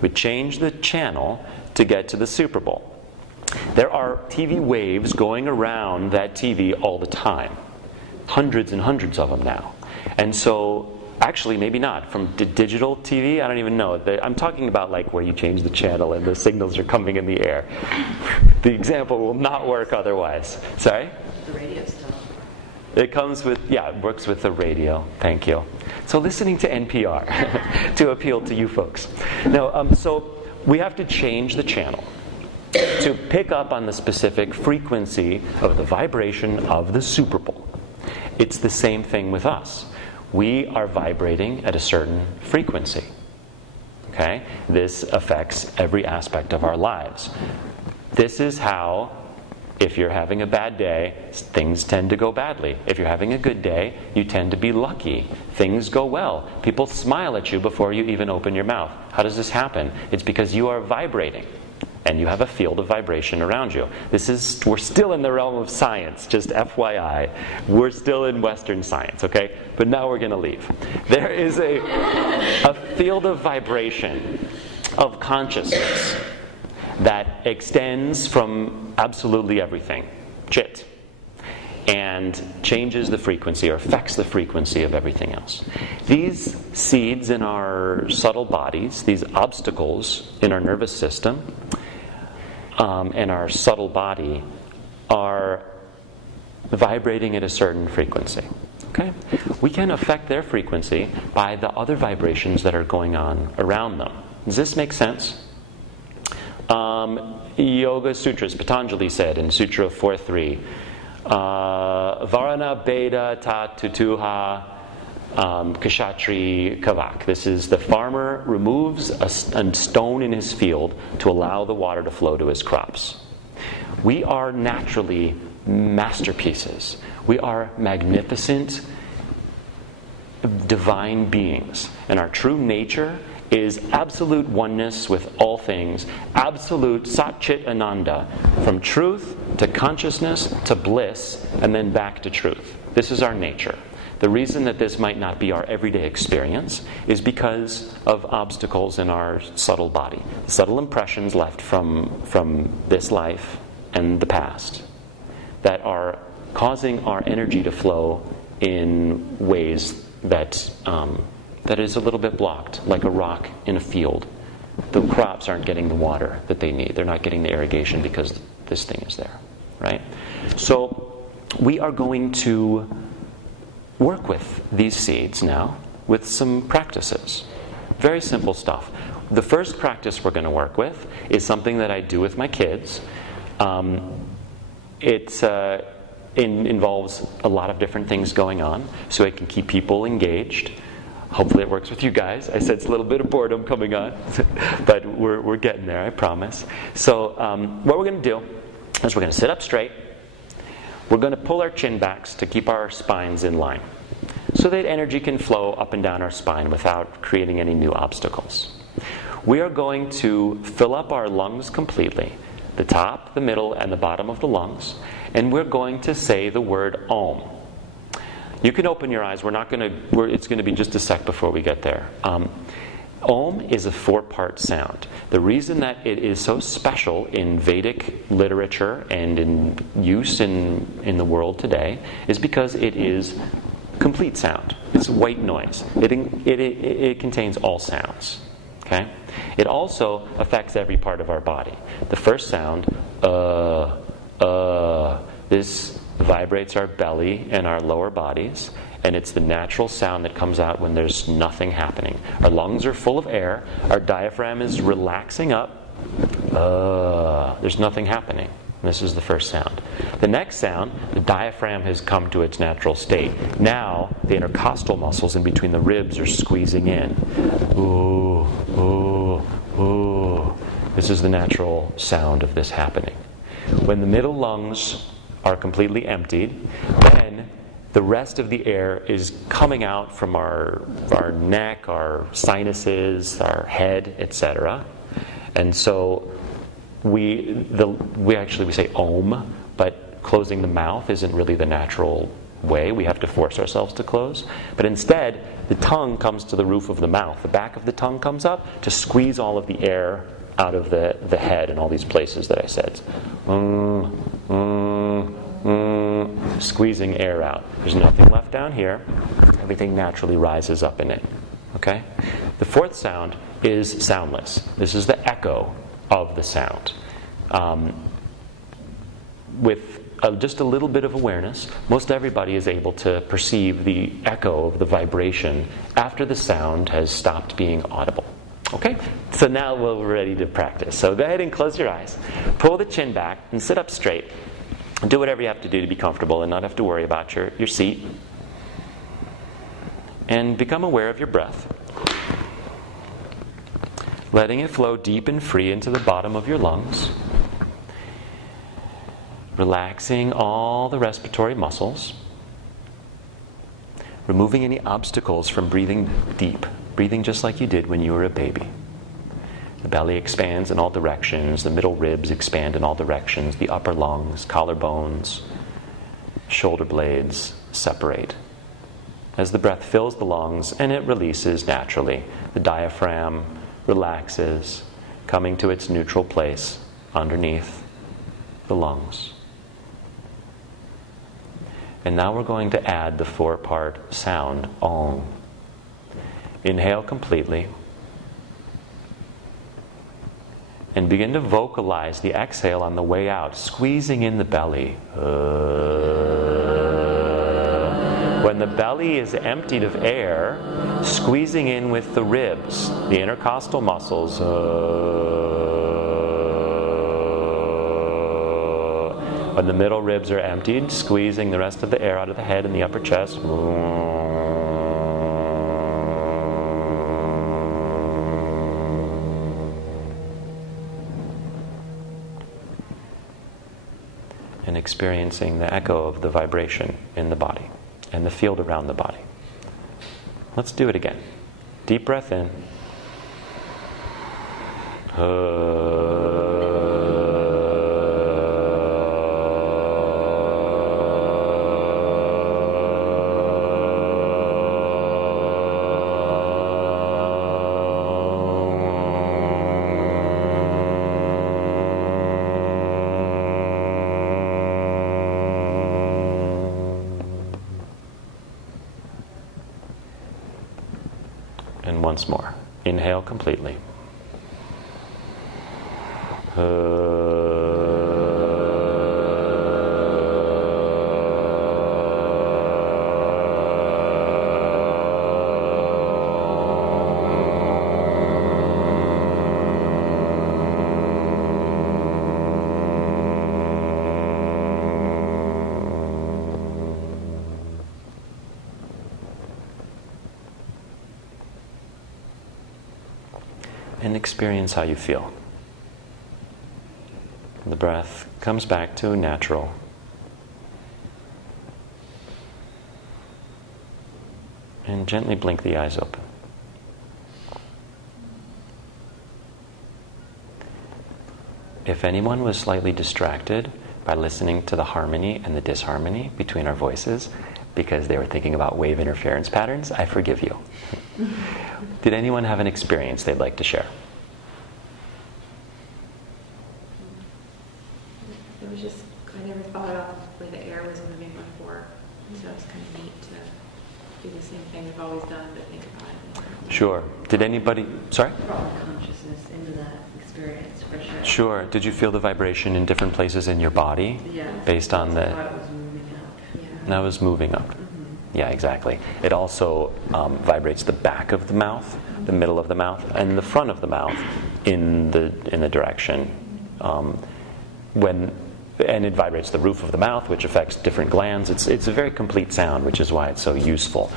we change the channel to get to the Super Bowl. There are TV waves going around that TV all the time. Hundreds and hundreds of them now. And so Actually, maybe not. From digital TV, I don't even know. I'm talking about like where you change the channel and the signals are coming in the air. The example will not work otherwise. Sorry? The radio still. It comes with, it works with the radio. Thank you. So listening to NPR to appeal to you folks. Now, so we have to change the channel to pick up on the specific frequency of the vibration of the Super Bowl. It's the same thing with us. We are vibrating at a certain frequency. Okay? This affects every aspect of our lives. This is how, if you're having a bad day, things tend to go badly. If you're having a good day, you tend to be lucky. Things go well. People smile at you before you even open your mouth. How does this happen? It's because you are vibrating. And you have a field of vibration around you. We're still in the realm of science, just FYI. We're still in Western science, okay? But now we're going to leave. There is a field of vibration, of consciousness, that extends from absolutely everything, chit, and changes the frequency or affects the frequency of everything else. These seeds in our subtle bodies, these obstacles in our nervous system, and our subtle body are vibrating at a certain frequency. Okay? We can affect their frequency by the other vibrations that are going on around them. Does this make sense? Yoga Sutras, Patanjali said in Sutra 4.3, Varana Beda Ta Tutuha Kshatri Kavak. This is the farmer removes a stone in his field to allow the water to flow to his crops. We are naturally masterpieces. We are magnificent, divine beings. And our true nature is absolute oneness with all things, absolute Sat Chit Ananda, from truth to consciousness to bliss, and then back to truth. This is our nature. The reason that this might not be our everyday experience is because of obstacles in our subtle body. Subtle impressions left from this life and the past that are causing our energy to flow in ways that is a little bit blocked, like a rock in a field. The crops aren't getting the water that they need. They're not getting the irrigation because this thing is there, right? So we are going to work with these seeds now with some practices. Very simple stuff. The first practice we're going to work with is something that I do with my kids. It involves a lot of different things going on, so it can keep people engaged. Hopefully it works with you guys. I sense a little bit of boredom coming on, but we're getting there, I promise. So what we're going to do is we're going to sit up straight. We're going to pull our chin backs to keep our spines in line so that energy can flow up and down our spine without creating any new obstacles. We are going to fill up our lungs completely, the top, the middle, and the bottom of the lungs, and we're going to say the word Om. You can open your eyes. It's going to be just a sec before we get there. Om is a 4-part sound. The reason that it is so special in Vedic literature and in use in the world today is because it is complete sound. It's white noise. It contains all sounds. Okay? It also affects every part of our body. The first sound, this vibrates our belly and our lower bodies, and it's the natural sound that comes out when there's nothing happening. Our lungs are full of air, our diaphragm is relaxing up, there's nothing happening. This is the first sound. The next sound, the diaphragm has come to its natural state. Now, the intercostal muscles in between the ribs are squeezing in. Ooh, ooh, ooh. This is the natural sound of this happening. When the middle lungs are completely emptied, then the rest of the air is coming out from our neck, our sinuses, our head, etc. And so we say Om, but closing the mouth isn't really the natural way. We have to force ourselves to close. But instead, the tongue comes to the roof of the mouth. The back of the tongue comes up to squeeze all of the air out of the head and all these places that I said. squeezing air out. There's nothing left down here. Everything naturally rises up in it. Okay? The fourth sound is soundless. This is the echo of the sound. With just a little bit of awareness, most everybody is able to perceive the echo of the vibration after the sound has stopped being audible. Okay? So now we're ready to practice. So go ahead and close your eyes. Pull the chin back and sit up straight. Do whatever you have to do to be comfortable and not have to worry about your seat. And become aware of your breath. Letting it flow deep and free into the bottom of your lungs. Relaxing all the respiratory muscles. Removing any obstacles from breathing deep. Breathing just like you did when you were a baby. The belly expands in all directions. The middle ribs expand in all directions. The upper lungs, collarbones, shoulder blades separate. As the breath fills the lungs and it releases naturally, the diaphragm relaxes, coming to its neutral place underneath the lungs. And now we're going to add the 4-part sound, Om. Inhale completely. And begin to vocalize the exhale on the way out, squeezing in the belly. When the belly is emptied of air, squeezing in with the ribs, the intercostal muscles. When the middle ribs are emptied, squeezing the rest of the air out of the head and the upper chest. And experiencing the echo of the vibration in the body and the field around the body. Let's do it again. Deep breath in. And once more. Inhale completely. And experience how you feel. The breath comes back to natural. And gently blink the eyes open. If anyone was slightly distracted by listening to the harmony and the disharmony between our voices because they were thinking about wave interference patterns, I forgive you. Did anyone have an experience they'd like to share? It was just, I never thought about the way the air was moving before. So it's kind of neat to do the same thing we've always done, but think about it. Sure. Did anybody, sorry? Brought consciousness into that experience for sure. Sure. Did you feel the vibration in different places in your body? Yeah. Based on the... It was moving up. Yeah. That was moving up. Yeah, exactly. It also vibrates the back of the mouth, the middle of the mouth, and the front of the mouth in the direction. And it vibrates the roof of the mouth, which affects different glands. It's a very complete sound, which is why it's so useful.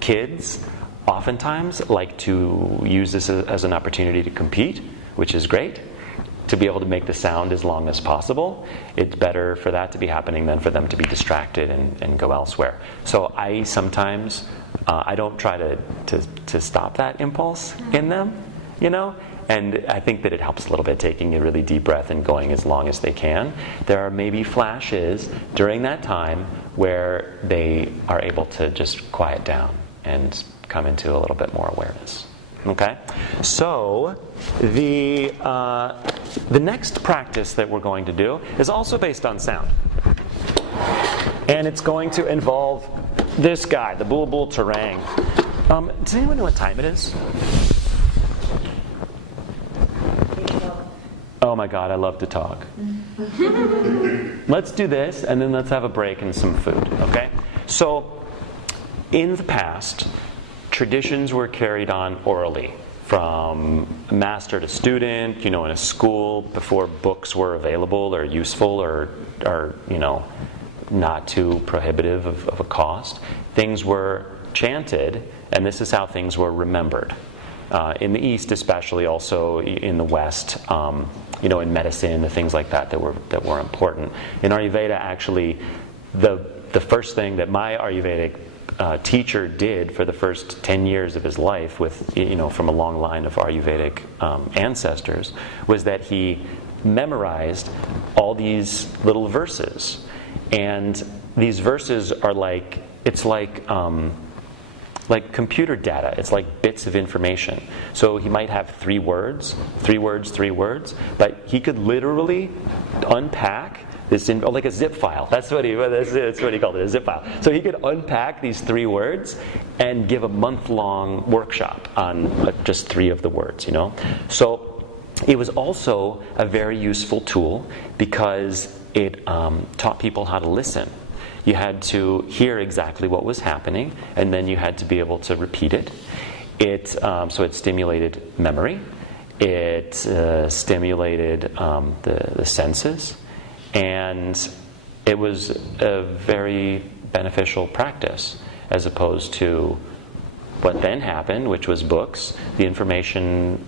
Kids oftentimes like to use this as an opportunity to compete, which is great. To be able to make the sound as long as possible. It's better for that to be happening than for them to be distracted and go elsewhere. So I sometimes, I don't try to stop that impulse in them, you know? And I think that it helps a little bit taking a really deep breath and going as long as they can. There are maybe flashes during that time where they are able to just quiet down and come into a little bit more awareness. Okay? So the next practice that we're going to do is also based on sound. And it's going to involve this guy, the Bulbul Terang. Does anyone know what time it is? Oh my God, I love to talk. Let's do this, and then let's have a break and some food, okay? So, in the past, traditions were carried on orally, from master to student, in a school before books were available or useful or not too prohibitive of a cost. Things were chanted, and this is how things were remembered. In the East, especially, also in the West, in medicine, the things like that were important. In Ayurveda, actually, the first thing that my Ayurvedic teacher did for the first 10 years of his life, with from a long line of Ayurvedic ancestors, was that he memorized all these little verses, and these verses are like computer data. It's like bits of information. So he might have 3 words, but he could literally unpack this like a zip file. That's what he called it, a zip file. So he could unpack these 3 words and give a month-long workshop on just 3 of the words. So it was also a very useful tool because it taught people how to listen. You had to hear exactly what was happening, and then you had to be able to repeat it. So it stimulated memory. It stimulated the senses, and it was a very beneficial practice, as opposed to what then happened, which was books. The information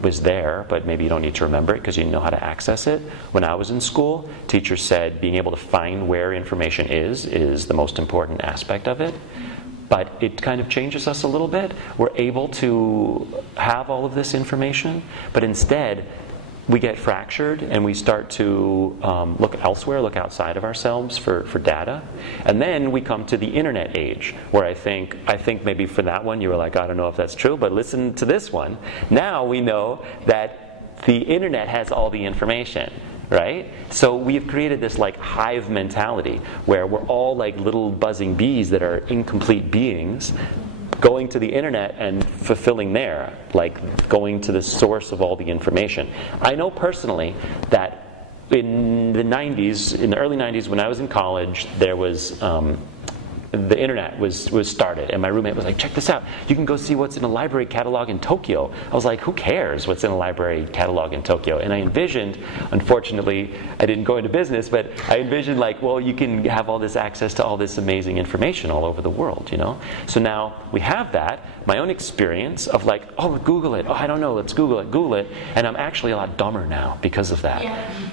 was there, but maybe you don't need to remember it because you know how to access it. When I was in school, teachers said being able to find where information is the most important aspect of it. But it kind of changes us a little bit. We're able to have all of this information, but instead we get fractured and we start to look elsewhere, look outside of ourselves for data. And then we come to the internet age, where I think maybe for that one you were like, I don't know if that's true, but listen to this one. Now we know that the internet has all the information, right? So we've created this like hive mentality where we're all like little buzzing bees that are incomplete beings, going to the internet and fulfilling there, like going to the source of all the information. I know personally that in the early 90s, when I was in college, there was the internet was started, and my roommate was like, check this out, you can go see what's in a library catalog in Tokyo. I was like, who cares what's in a library catalog in Tokyo? And I envisioned, unfortunately I didn't go into business, but I envisioned like, well, you can have all this access to all this amazing information all over the world, So now we have that, my own experience of like, oh, Google it, oh, I don't know, let's Google it, and I'm actually a lot dumber now because of that.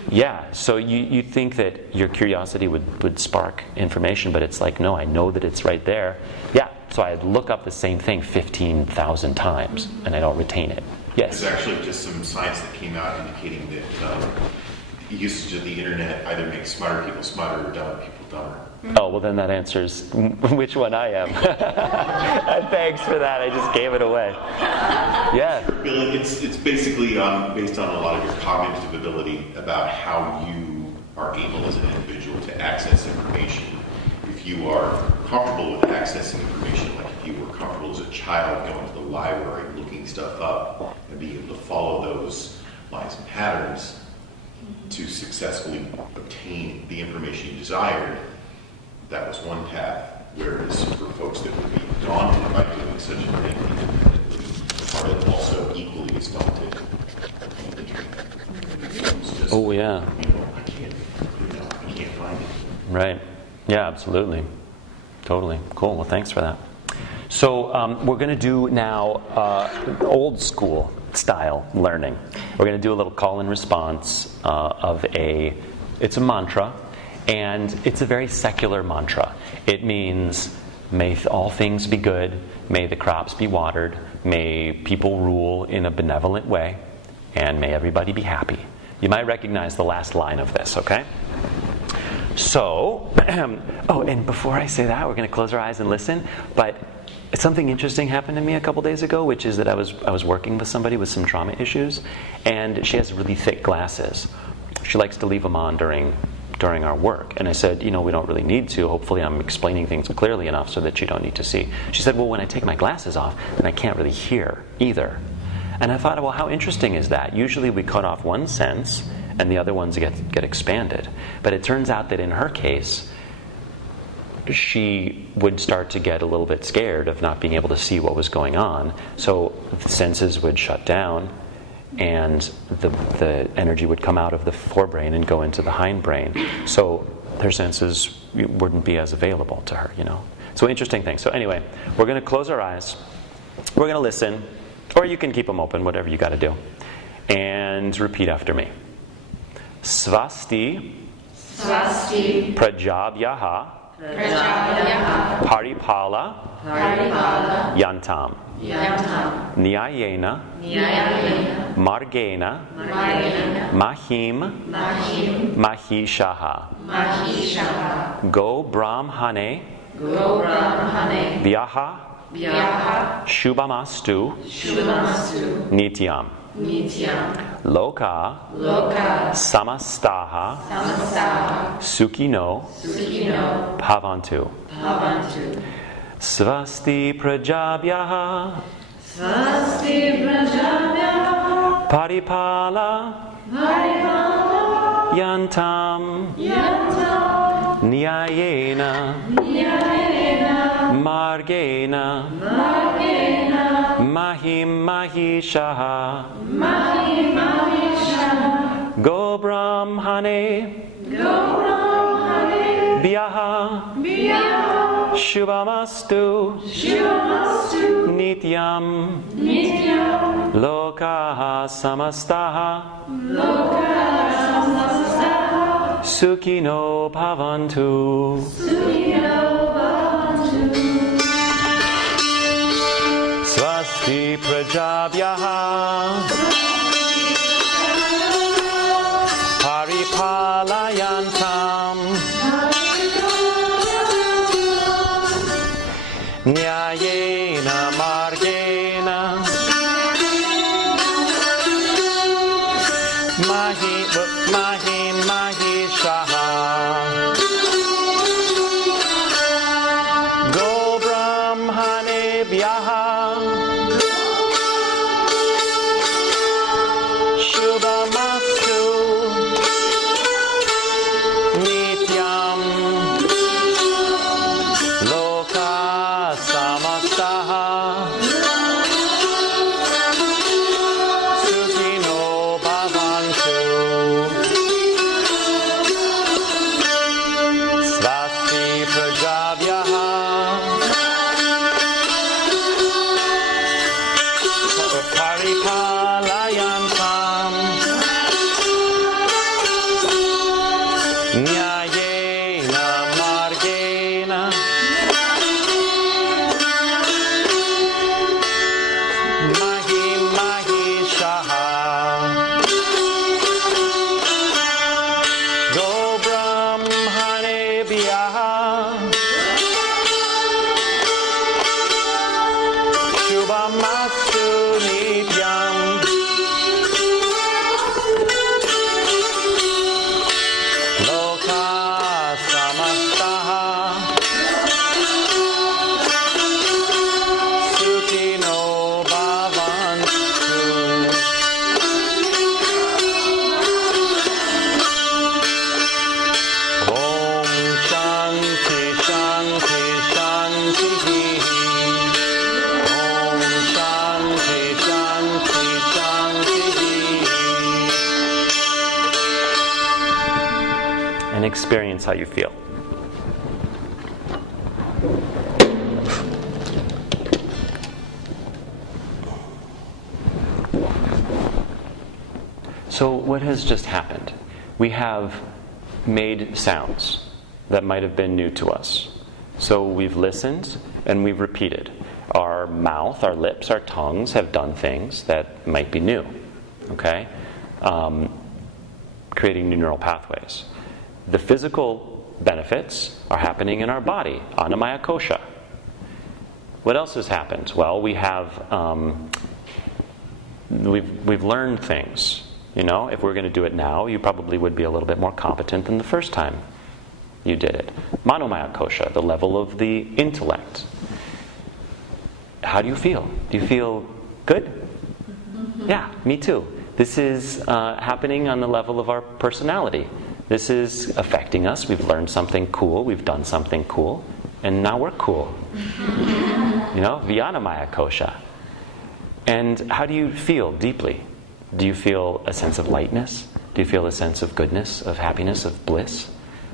Yeah, so you think that your curiosity would spark information, but it's like, no, I know that it's right there. Yeah, so I look up the same thing 15,000 times, and I don't retain it. Yes? There's actually just some science that came out indicating that the usage of the internet either makes smarter people smarter or dumber people dumber. Oh, well then that answers which one I am. Thanks for that, I just gave it away. Yeah. Billy, it's basically based on a lot of your cognitive ability about how you are able as an individual to access information. If you are comfortable with accessing information, like if you were comfortable as a child going to the library, looking stuff up, and being able to follow those lines and patterns to successfully obtain the information you desired, that was one path. Whereas for folks that would be daunted by doing such a thing independently, are also equally as daunted. Just, oh yeah. I can't find it. Right. Yeah, absolutely. Totally. Cool. Well, thanks for that. So we're going to do now old school style learning. We're going to do a little call and response it's a mantra, and it's a very secular mantra. It means, may all things be good, may the crops be watered, may people rule in a benevolent way, and may everybody be happy. You might recognize the last line of this, okay? So, and before I say that, we're going to close our eyes and listen, but something interesting happened to me a couple days ago, which is that I was working with somebody with some trauma issues, and she has really thick glasses. She likes to leave them on during during our work. And I said, we don't really need to. Hopefully I'm explaining things clearly enough so that you don't need to see. She said, well, when I take my glasses off, then I can't really hear either. And I thought, well, how interesting is that? Usually we cut off one sense and the other ones get expanded. But it turns out that in her case, she would start to get a little bit scared of not being able to see what was going on. So the senses would shut down, and the energy would come out of the forebrain and go into the hindbrain. So her senses wouldn't be as available to her, So interesting thing. So anyway, we're going to close our eyes. We're going to listen, or you can keep them open, whatever you got to do. And repeat after me. Svasti. Svasti. Pratyahara. Pratyahara. Paripala. Paripala. Yantam. Yantam. Nyayena. Nyayena. Margena. Margena. Mahim. Mahim. Mahishaha. Mahishaha. Go Brahmane. Go Brahmane. Vyaha. Vyaha. Shubhamastu. Shubhamastu. Nityam. Nityam. Loka. Loka. Samastaha. Samastaha. Sukhino. Sukhino. Bhavantu. Bhavantu. Svasti Prajabhyaha. Svasti Prajabhyaha. Paripala. Paripala. Yantam. Yantam. Nyayena. Nyayena. Margena. Margena. Mahim Mahishaha. Mahim Mahishaha. Go Brahmane. Go Brahmane. Vyaha. Vyaha. Shubhamastu. Shubhamastu. Nityam. Nityam. Lokaha Samastaha. Loka Samastaha. Sukhino Bhavantu. Sukhino Bhavantu. Svasti Prajabhyaha. Paripalayantam. Nyayena Margena. Mahim Mahishaha. Go Brahmane Vyaha. Shubhamastu. Nityam. Loka Samastaha. Sukhino Bhavantu. Svasti Prajabhyaha. Paripalayantam. Nyayena Margena. Mahim Mahishaha. Go Brahmane Vyaha. Shubhamastu Nityam. Loka Samastaha. Sukhino Bhavantu. Om Shanti Shanti Shanti. Om Shanti Shanti Shanti. And experience how you feel. So what has just happened? We have made sounds that might have been new to us. So we've listened and we've repeated. Our mouth, our lips, our tongues have done things that might be new. Okay? Creating new neural pathways. The physical benefits are happening in our body, Annamaya Kosha. What else has happened? Well, we have we've learned things You know, if we're going to do it now, you probably would be a little bit more competent than the first time you did it. Manomaya kosha, the level of the intellect. How do you feel? Do you feel good? Yeah, me too. This is happening on the level of our personality. This is affecting us. We've learned something cool. We've done something cool. And now we're cool. You know, Vyanamaya kosha. And how do you feel deeply? Do you feel a sense of lightness? Do you feel a sense of goodness, of happiness, of bliss?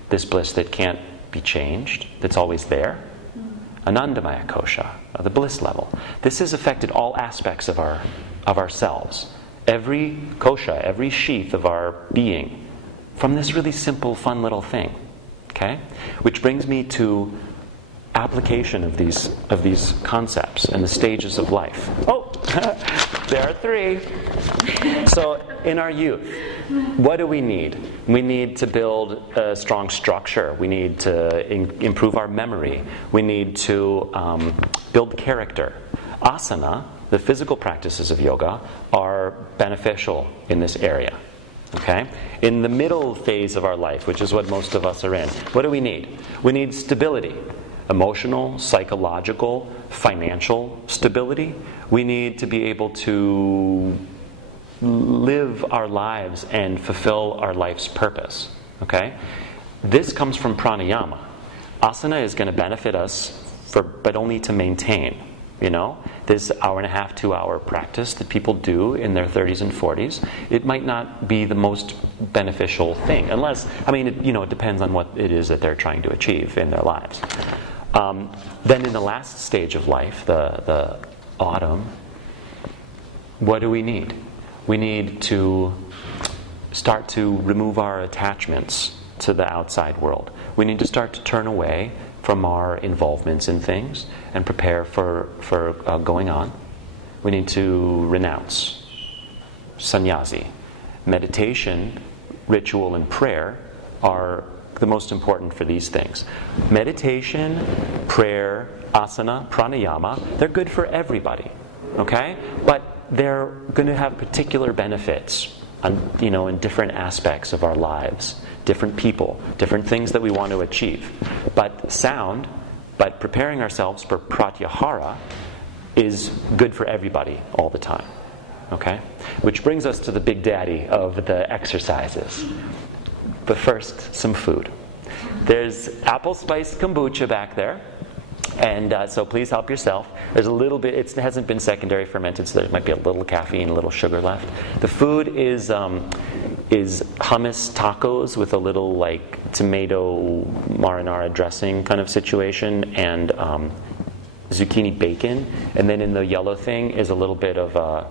This bliss that can't be changed, that's always there? Anandamaya kosha, the bliss level. This has affected all aspects of ourselves. Every kosha, every sheath of our being, from this really simple, fun little thing. Okay? Which brings me to application of these concepts and the stages of life. Oh, there are 3. So in our youth, what do we need? We need to build a strong structure. We need to improve our memory. We need to build character. Asana, the physical practices of yoga, are beneficial in this area. Okay? In the middle phase of our life, which is what most of us are in, what do we need? We need stability. Emotional, psychological, financial stability. We need to be able to live our lives and fulfill our life's purpose. Okay? This comes from pranayama. Asana is going to benefit us, but only to maintain. You know, this 1.5-hour, 2-hour practice that people do in their 30s and 40s, it might not be the most beneficial thing, unless, it depends on what it is that they're trying to achieve in their lives. Then in the last stage of life, the autumn, what do we need? We need to start to remove our attachments to the outside world. We need to start to turn away from our involvements in things and prepare for going on. We need to renounce. Sannyasi. Meditation, ritual, and prayer are the most important for these things. Meditation, prayer, asana, pranayama, they're good for everybody. Okay? But they're going to have particular benefits in different aspects of our lives. Different people, different things that we want to achieve. But preparing ourselves for pratyahara is good for everybody all the time. Okay? Which brings us to the big daddy of the exercises. But first, some food. There's apple spiced kombucha back there. And so please help yourself. There's a little bit, it hasn't been secondary fermented, so there might be a little caffeine, a little sugar left. The food is hummus tacos with a little tomato marinara dressing kind of situation, and zucchini bacon. And then in the yellow thing is a little bit of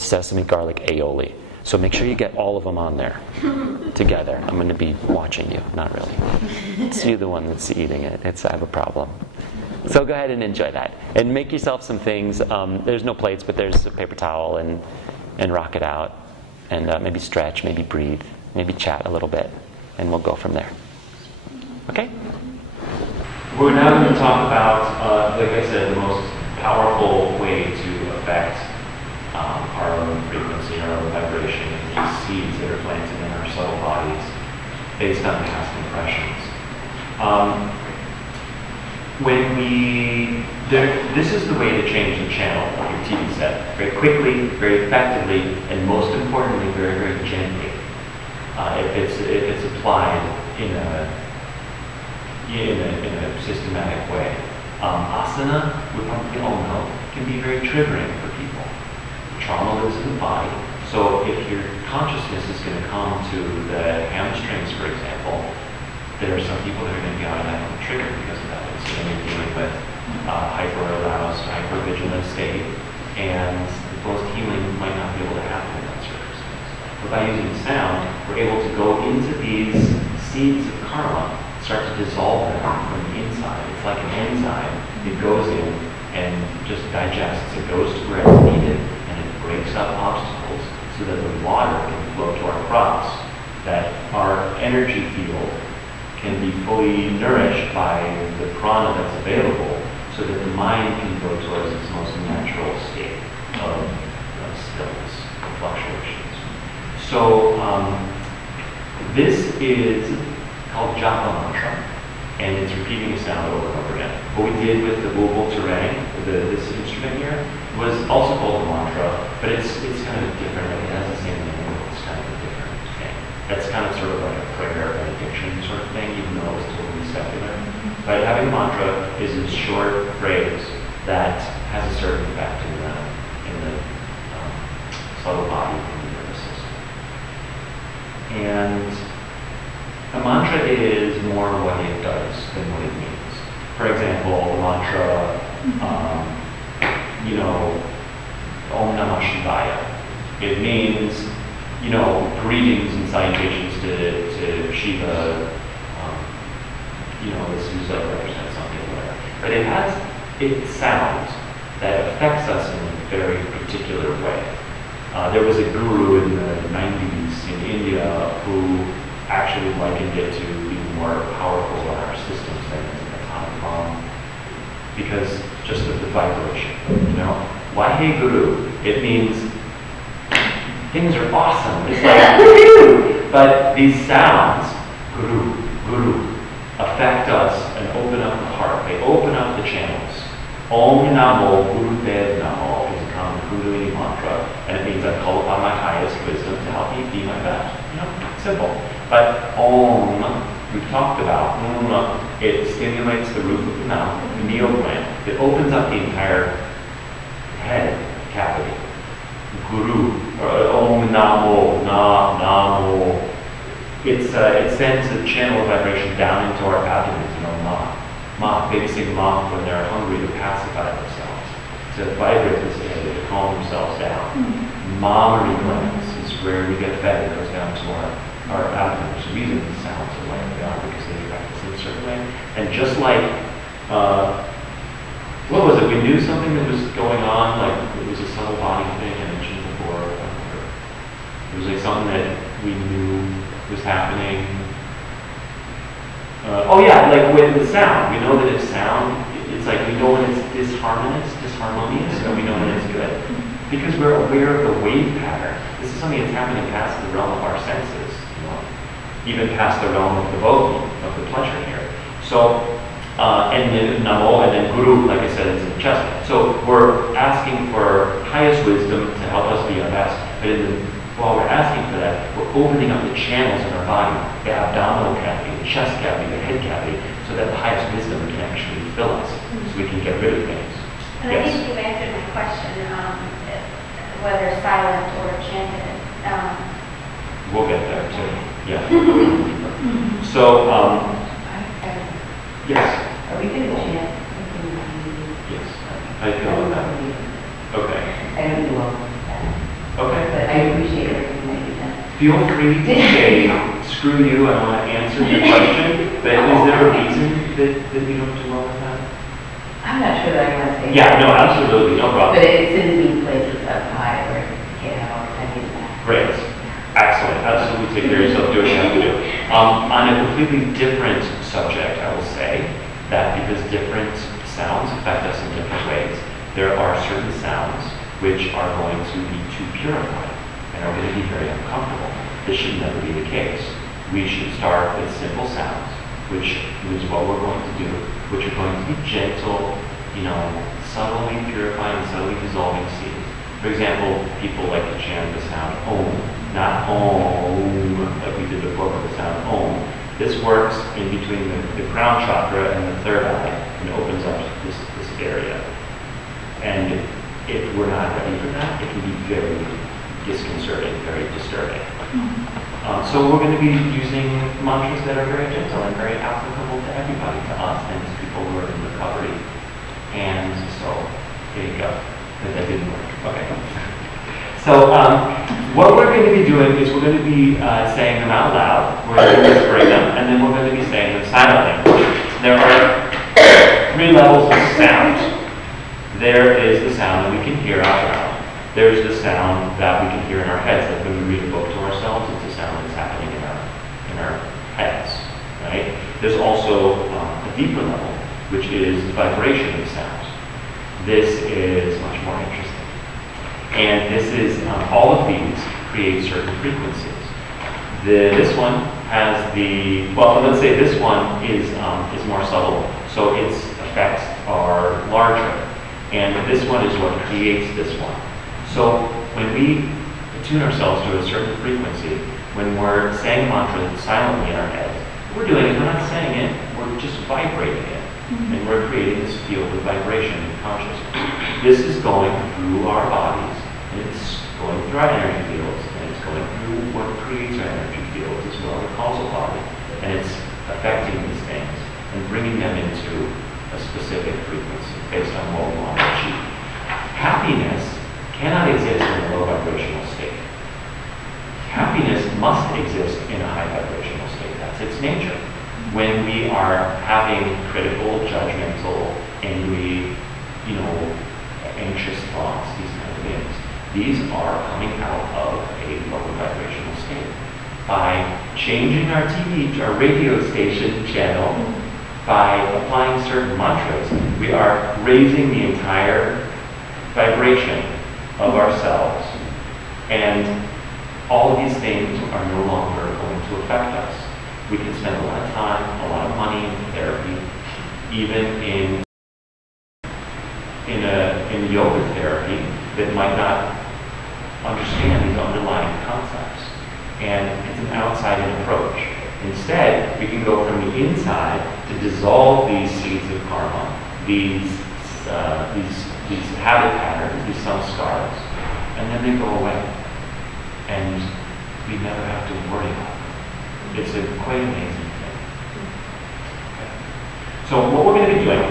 sesame garlic aioli. So make sure you get all of them on there together. I'm going to be watching you. Not really. It's you the one that's eating it. I have a problem. So go ahead and enjoy that. And make yourself some things. There's no plates, but there's a paper towel, and rock it out. And maybe stretch, maybe breathe, maybe chat a little bit. And we'll go from there. Okay? We're now going to talk about, like I said, the most powerful way to affect our own frequency, our own vibration, and these seeds that are planted in our subtle bodies based on past impressions. This is the way to change the channel of your TV set very quickly, very effectively, and most importantly, very, very gently. If it's applied in a systematic way. Asana, we probably all know, can be very triggering for people. Trauma lives in the body, so if your consciousness is going to come to the hamstrings, for example, there are some people that are going to be automatically triggered because of that. So then you're dealing with hyper-aroused, hyper-vigilant state, and most healing might not be able to happen in that circumstance. But by using sound, we're able to go into these seeds of karma, start to dissolve them from the inside. It's like an enzyme. It goes in and just digests. It goes to where it's needed, and it breaks up obstacles so that the water can flow to our crops, that our energy field can be fully nourished by the prana that's available, so that the mind can go towards its most natural state of stillness and fluctuations. So this is called japa mantra, and it's repeating a sound over and over again. What we did with the bulbul terrain, this instrument here, was also called a mantra, but it's kind of different. It has the same name, but it's kind of a different thing. That's kind of sort of like a prayer benediction sort of thing, even though it's totally secular. But having a mantra is a short phrase that has a certain effect in the subtle body and the nervous system. And a mantra is more what it does than what it means. For example, the mantra, Om Namah Shivaya. It means, greetings and salutations to Shiva. This is like represents something, whatever. But it has its sound that affects us in a very particular way. There was a guru in the 90s in India who actually likened it to being more powerful in our systems than an atomic bomb, because just of the vibration, Why hey guru? It means things are awesome. It's like woo-hoo! But these sounds, guru, guru, affect us and open up the heart. They open up the channels. Om Namo Guru Dev Namo is a common Kundalini mantra, and it means I call upon my highest wisdom to help me be my best. Simple. But Om, we've talked about, it stimulates the roof of the mouth, the pineal gland. It opens up the entire head cavity. Guru, Om Namo, Namo. It sends a channel of vibration down into our abdomen, Ma. Babies say Ma when they're hungry to pacify themselves, to vibrate this area, to calm themselves down. Mammary glands is where we get fed. It goes down to our abdomen. So these are the sounds of the way they are because they practice in a certain way. And just like, what was it? We knew something that was going on, like it was a subtle body thing I mentioned before. It was like something that we knew was happening. Like with the sound. We know that it's sound, it's like we know when it's disharmonious, and we know when it's good. Because we're aware of the wave pattern. This is something that's happening past the realm of our senses, even past the realm of the body, of the pleasure here. So, and then Namo, and then Guru, like I said, is in the chest. So we're asking for highest wisdom to help us be our best. But while we're asking for that, we're opening up the channels in our body, the abdominal cavity, the chest cavity, the head cavity, so that the highest wisdom can actually fill us, so we can get rid of things. And I think you answered my question, whether silent or chanted. We'll get there too. Yeah. So, yes. Are we going to chant? Yes. I feel that. Okay. I don't do well. Okay. But I appreciate everything that you've done. Feel free to say, screw you, I want to answer your question. But is there a reason that you don't do well with that? I'm not sure that I want to say Yeah, no, absolutely, no problem. But it sends me places up high where I get that. Great. Excellent. Absolutely take care of yourself, do what you have to do. On a completely different subject, I will say that because different sounds affect us in different ways, there are certain sounds which are going to be too purified and are going to be very uncomfortable. This should never be the case. We should start with simple sounds, which is what we're going to do, which are going to be gentle, subtly purifying, subtly dissolving seeds. For example, people like to chant the sound Om, not Om, like we did before with the sound Om. This works in between the crown chakra and the third eye and opens up this area. And if we're not ready for that, it can be very disconcerting, very disturbing. So we're going to be using mantras that are very gentle and very applicable to everybody, to us and to people who are in recovery. And so, there you go. That didn't work. Okay. So what we're going to be doing is we're going to be saying them out loud. We're going to whispering them, and then we're going to be saying them silently. There are 3 levels of sound. There is the sound that we can hear out loud. There's the sound that we can hear in our heads. Like when we read a book to ourselves, it's a sound that's happening in our heads, right? There's also a deeper level, which is the vibration of sound. This is much more interesting. And this is, all of these create certain frequencies. This one has the, well, let's say this one is more subtle, so its effects are larger. And this one is what creates this one. So when we attune ourselves to a certain frequency, when we're saying mantra silently in our heads, we're doing it, we're not saying it, we're just vibrating it. And we're creating this field of vibration and consciousness. This is going through our bodies, and it's going through our energy fields, and it's going through what creates our energy fields as well, the causal body. And it's affecting these things and bringing them into a specific frequency based on what we want to achieve. Happiness cannot exist in a low vibrational state. Happiness must exist in a high vibrational state. That's its nature. When we are having critical, judgmental, angry, anxious thoughts, these kind of things, these are coming out of a lower vibrational state. By changing our TV, our radio station channel, by applying certain mantras, we are raising the entire vibration of ourselves. And all of these things are no longer going to affect us. We can spend a lot of time, a lot of money in therapy, even in yoga therapy that might not understand these underlying concepts. And it's an outside-in approach. Instead, we can go from the inside to dissolve these seeds of karma, these habit patterns, these samskaras, and then they go away. And we never have to worry about it. It's a quite amazing thing. Okay. So what we're going to be doing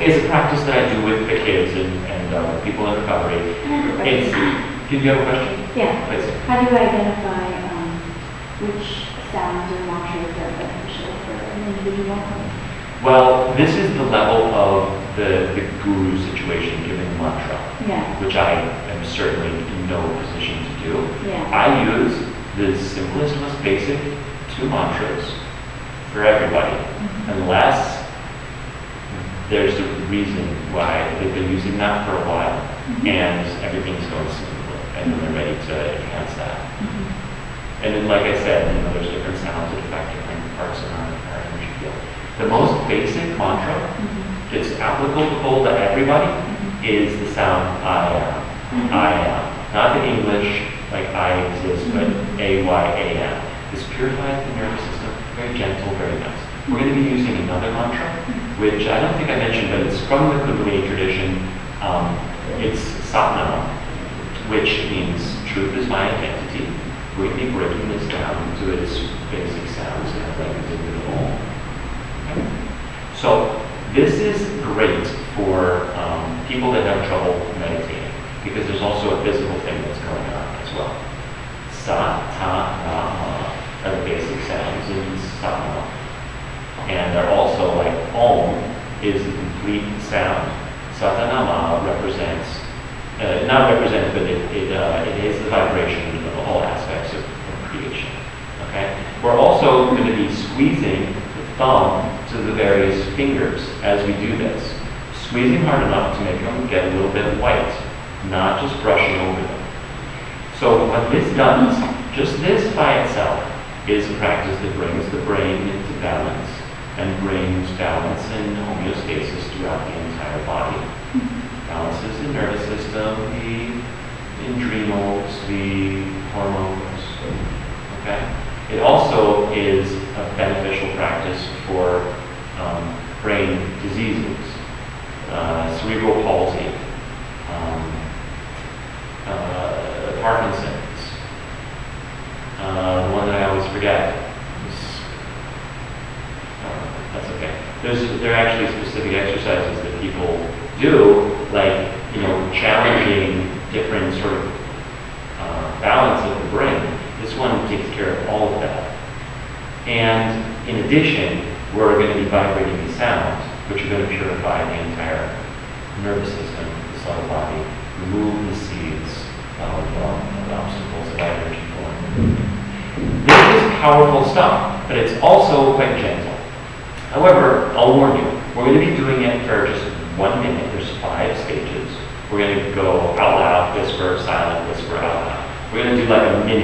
is a practice that I do with the kids and people in recovery. Did you have a question? Yeah. Please. How do you identify which sounds or mantras are beneficial for an individual? Well, this is the level of the guru situation, giving the mantra, which I am certainly in no position to do. Yeah. I use the simplest, most basic 2 mantras for everybody, unless there's a reason why they've been using that for a while and everything's going smoothly and then they're ready to enhance that. And then, like I said, there's different sounds that affect different parts of our energy field. The most basic mantra that's applicable to everybody is the sound I am. I am. Not the English, like I exist, but A-Y-A-M. This purifies the nervous system, very gentle, very nice. We're going to be using another mantra, which I don't think I mentioned, but it's from the Kundalini tradition. It's Satnam, which means truth is my identity. We're going to be breaking this down to its basic sounds, kind of like we did with Ohm. Okay. So this is great for people that have trouble meditating, because there's also a physical thing that's going on as well. Sa, ta, na, ma are the basic sounds in Satnam. And they're also like Om is the complete sound. Satanama represents, not represents, but it is the vibration of all aspects of creation. Okay? We're also going to be squeezing the thumb to the various fingers as we do this. Squeezing hard enough to make them get a little bit white, not just brushing over them. So what this does, just this by itself, is a practice that brings the brain into balance and brings balance and homeostasis throughout the entire body. Balances the nervous system, the adrenals, the hormones. Okay? It also is a beneficial practice for brain diseases, cerebral palsy, Parkinson's. The one that I always forget. That's okay. There are actually specific exercises that people do, like, challenging different sort of balance of the brain. This one takes care of all of that. And in addition, we're going to be vibrating these sounds, which are going to purify the entire nervous system, the subtle body, remove the seeds of obstacles of energy flowing. This is powerful stuff, but it's also quite gentle. However, I'll warn you, we're going to be doing it for just 1 minute. There's 5 stages. We're going to go out loud, whisper, silent, whisper, out loud. We're going to do like a mini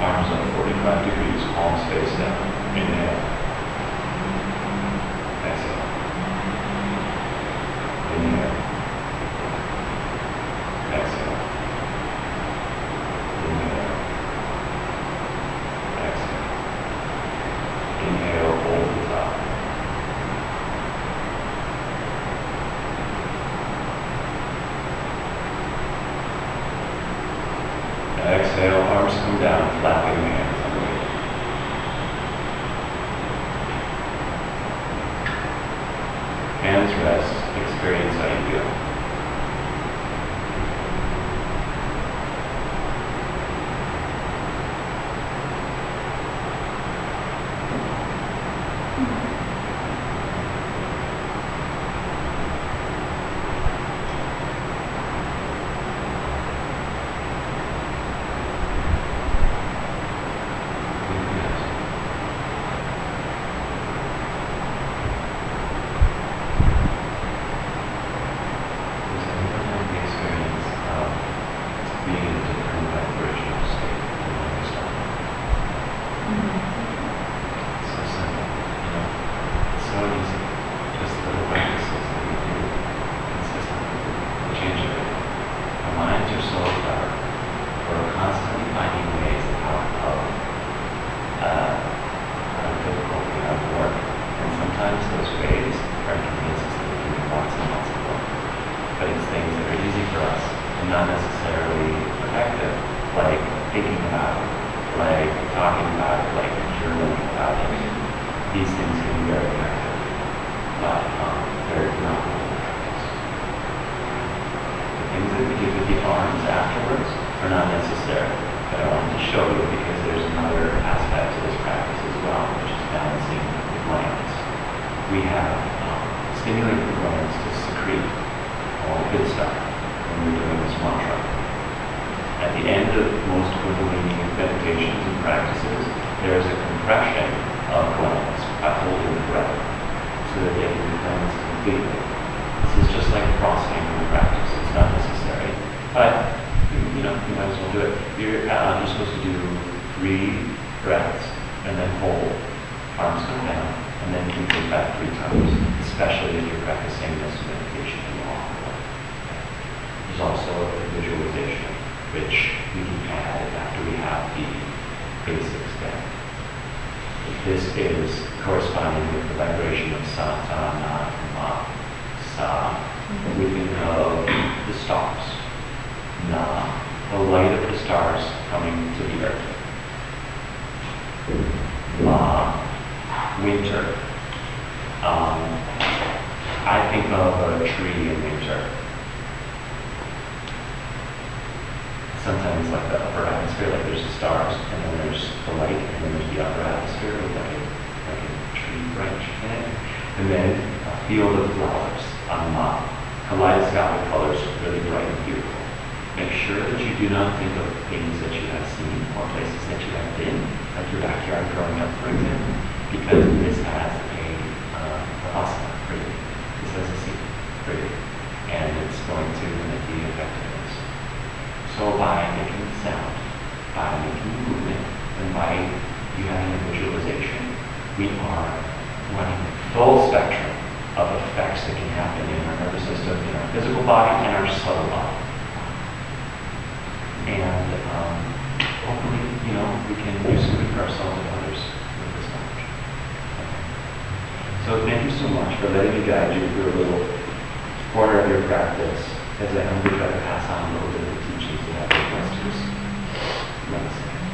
Arms up 45 degrees, palms face down. Inhale. Exhale. Inhale. Exhale. Inhale. Exhale. Inhale, hold the top. Exhale, arms come down, flapping hands underneath. Hands rest, experience how you feel.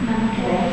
Namaste.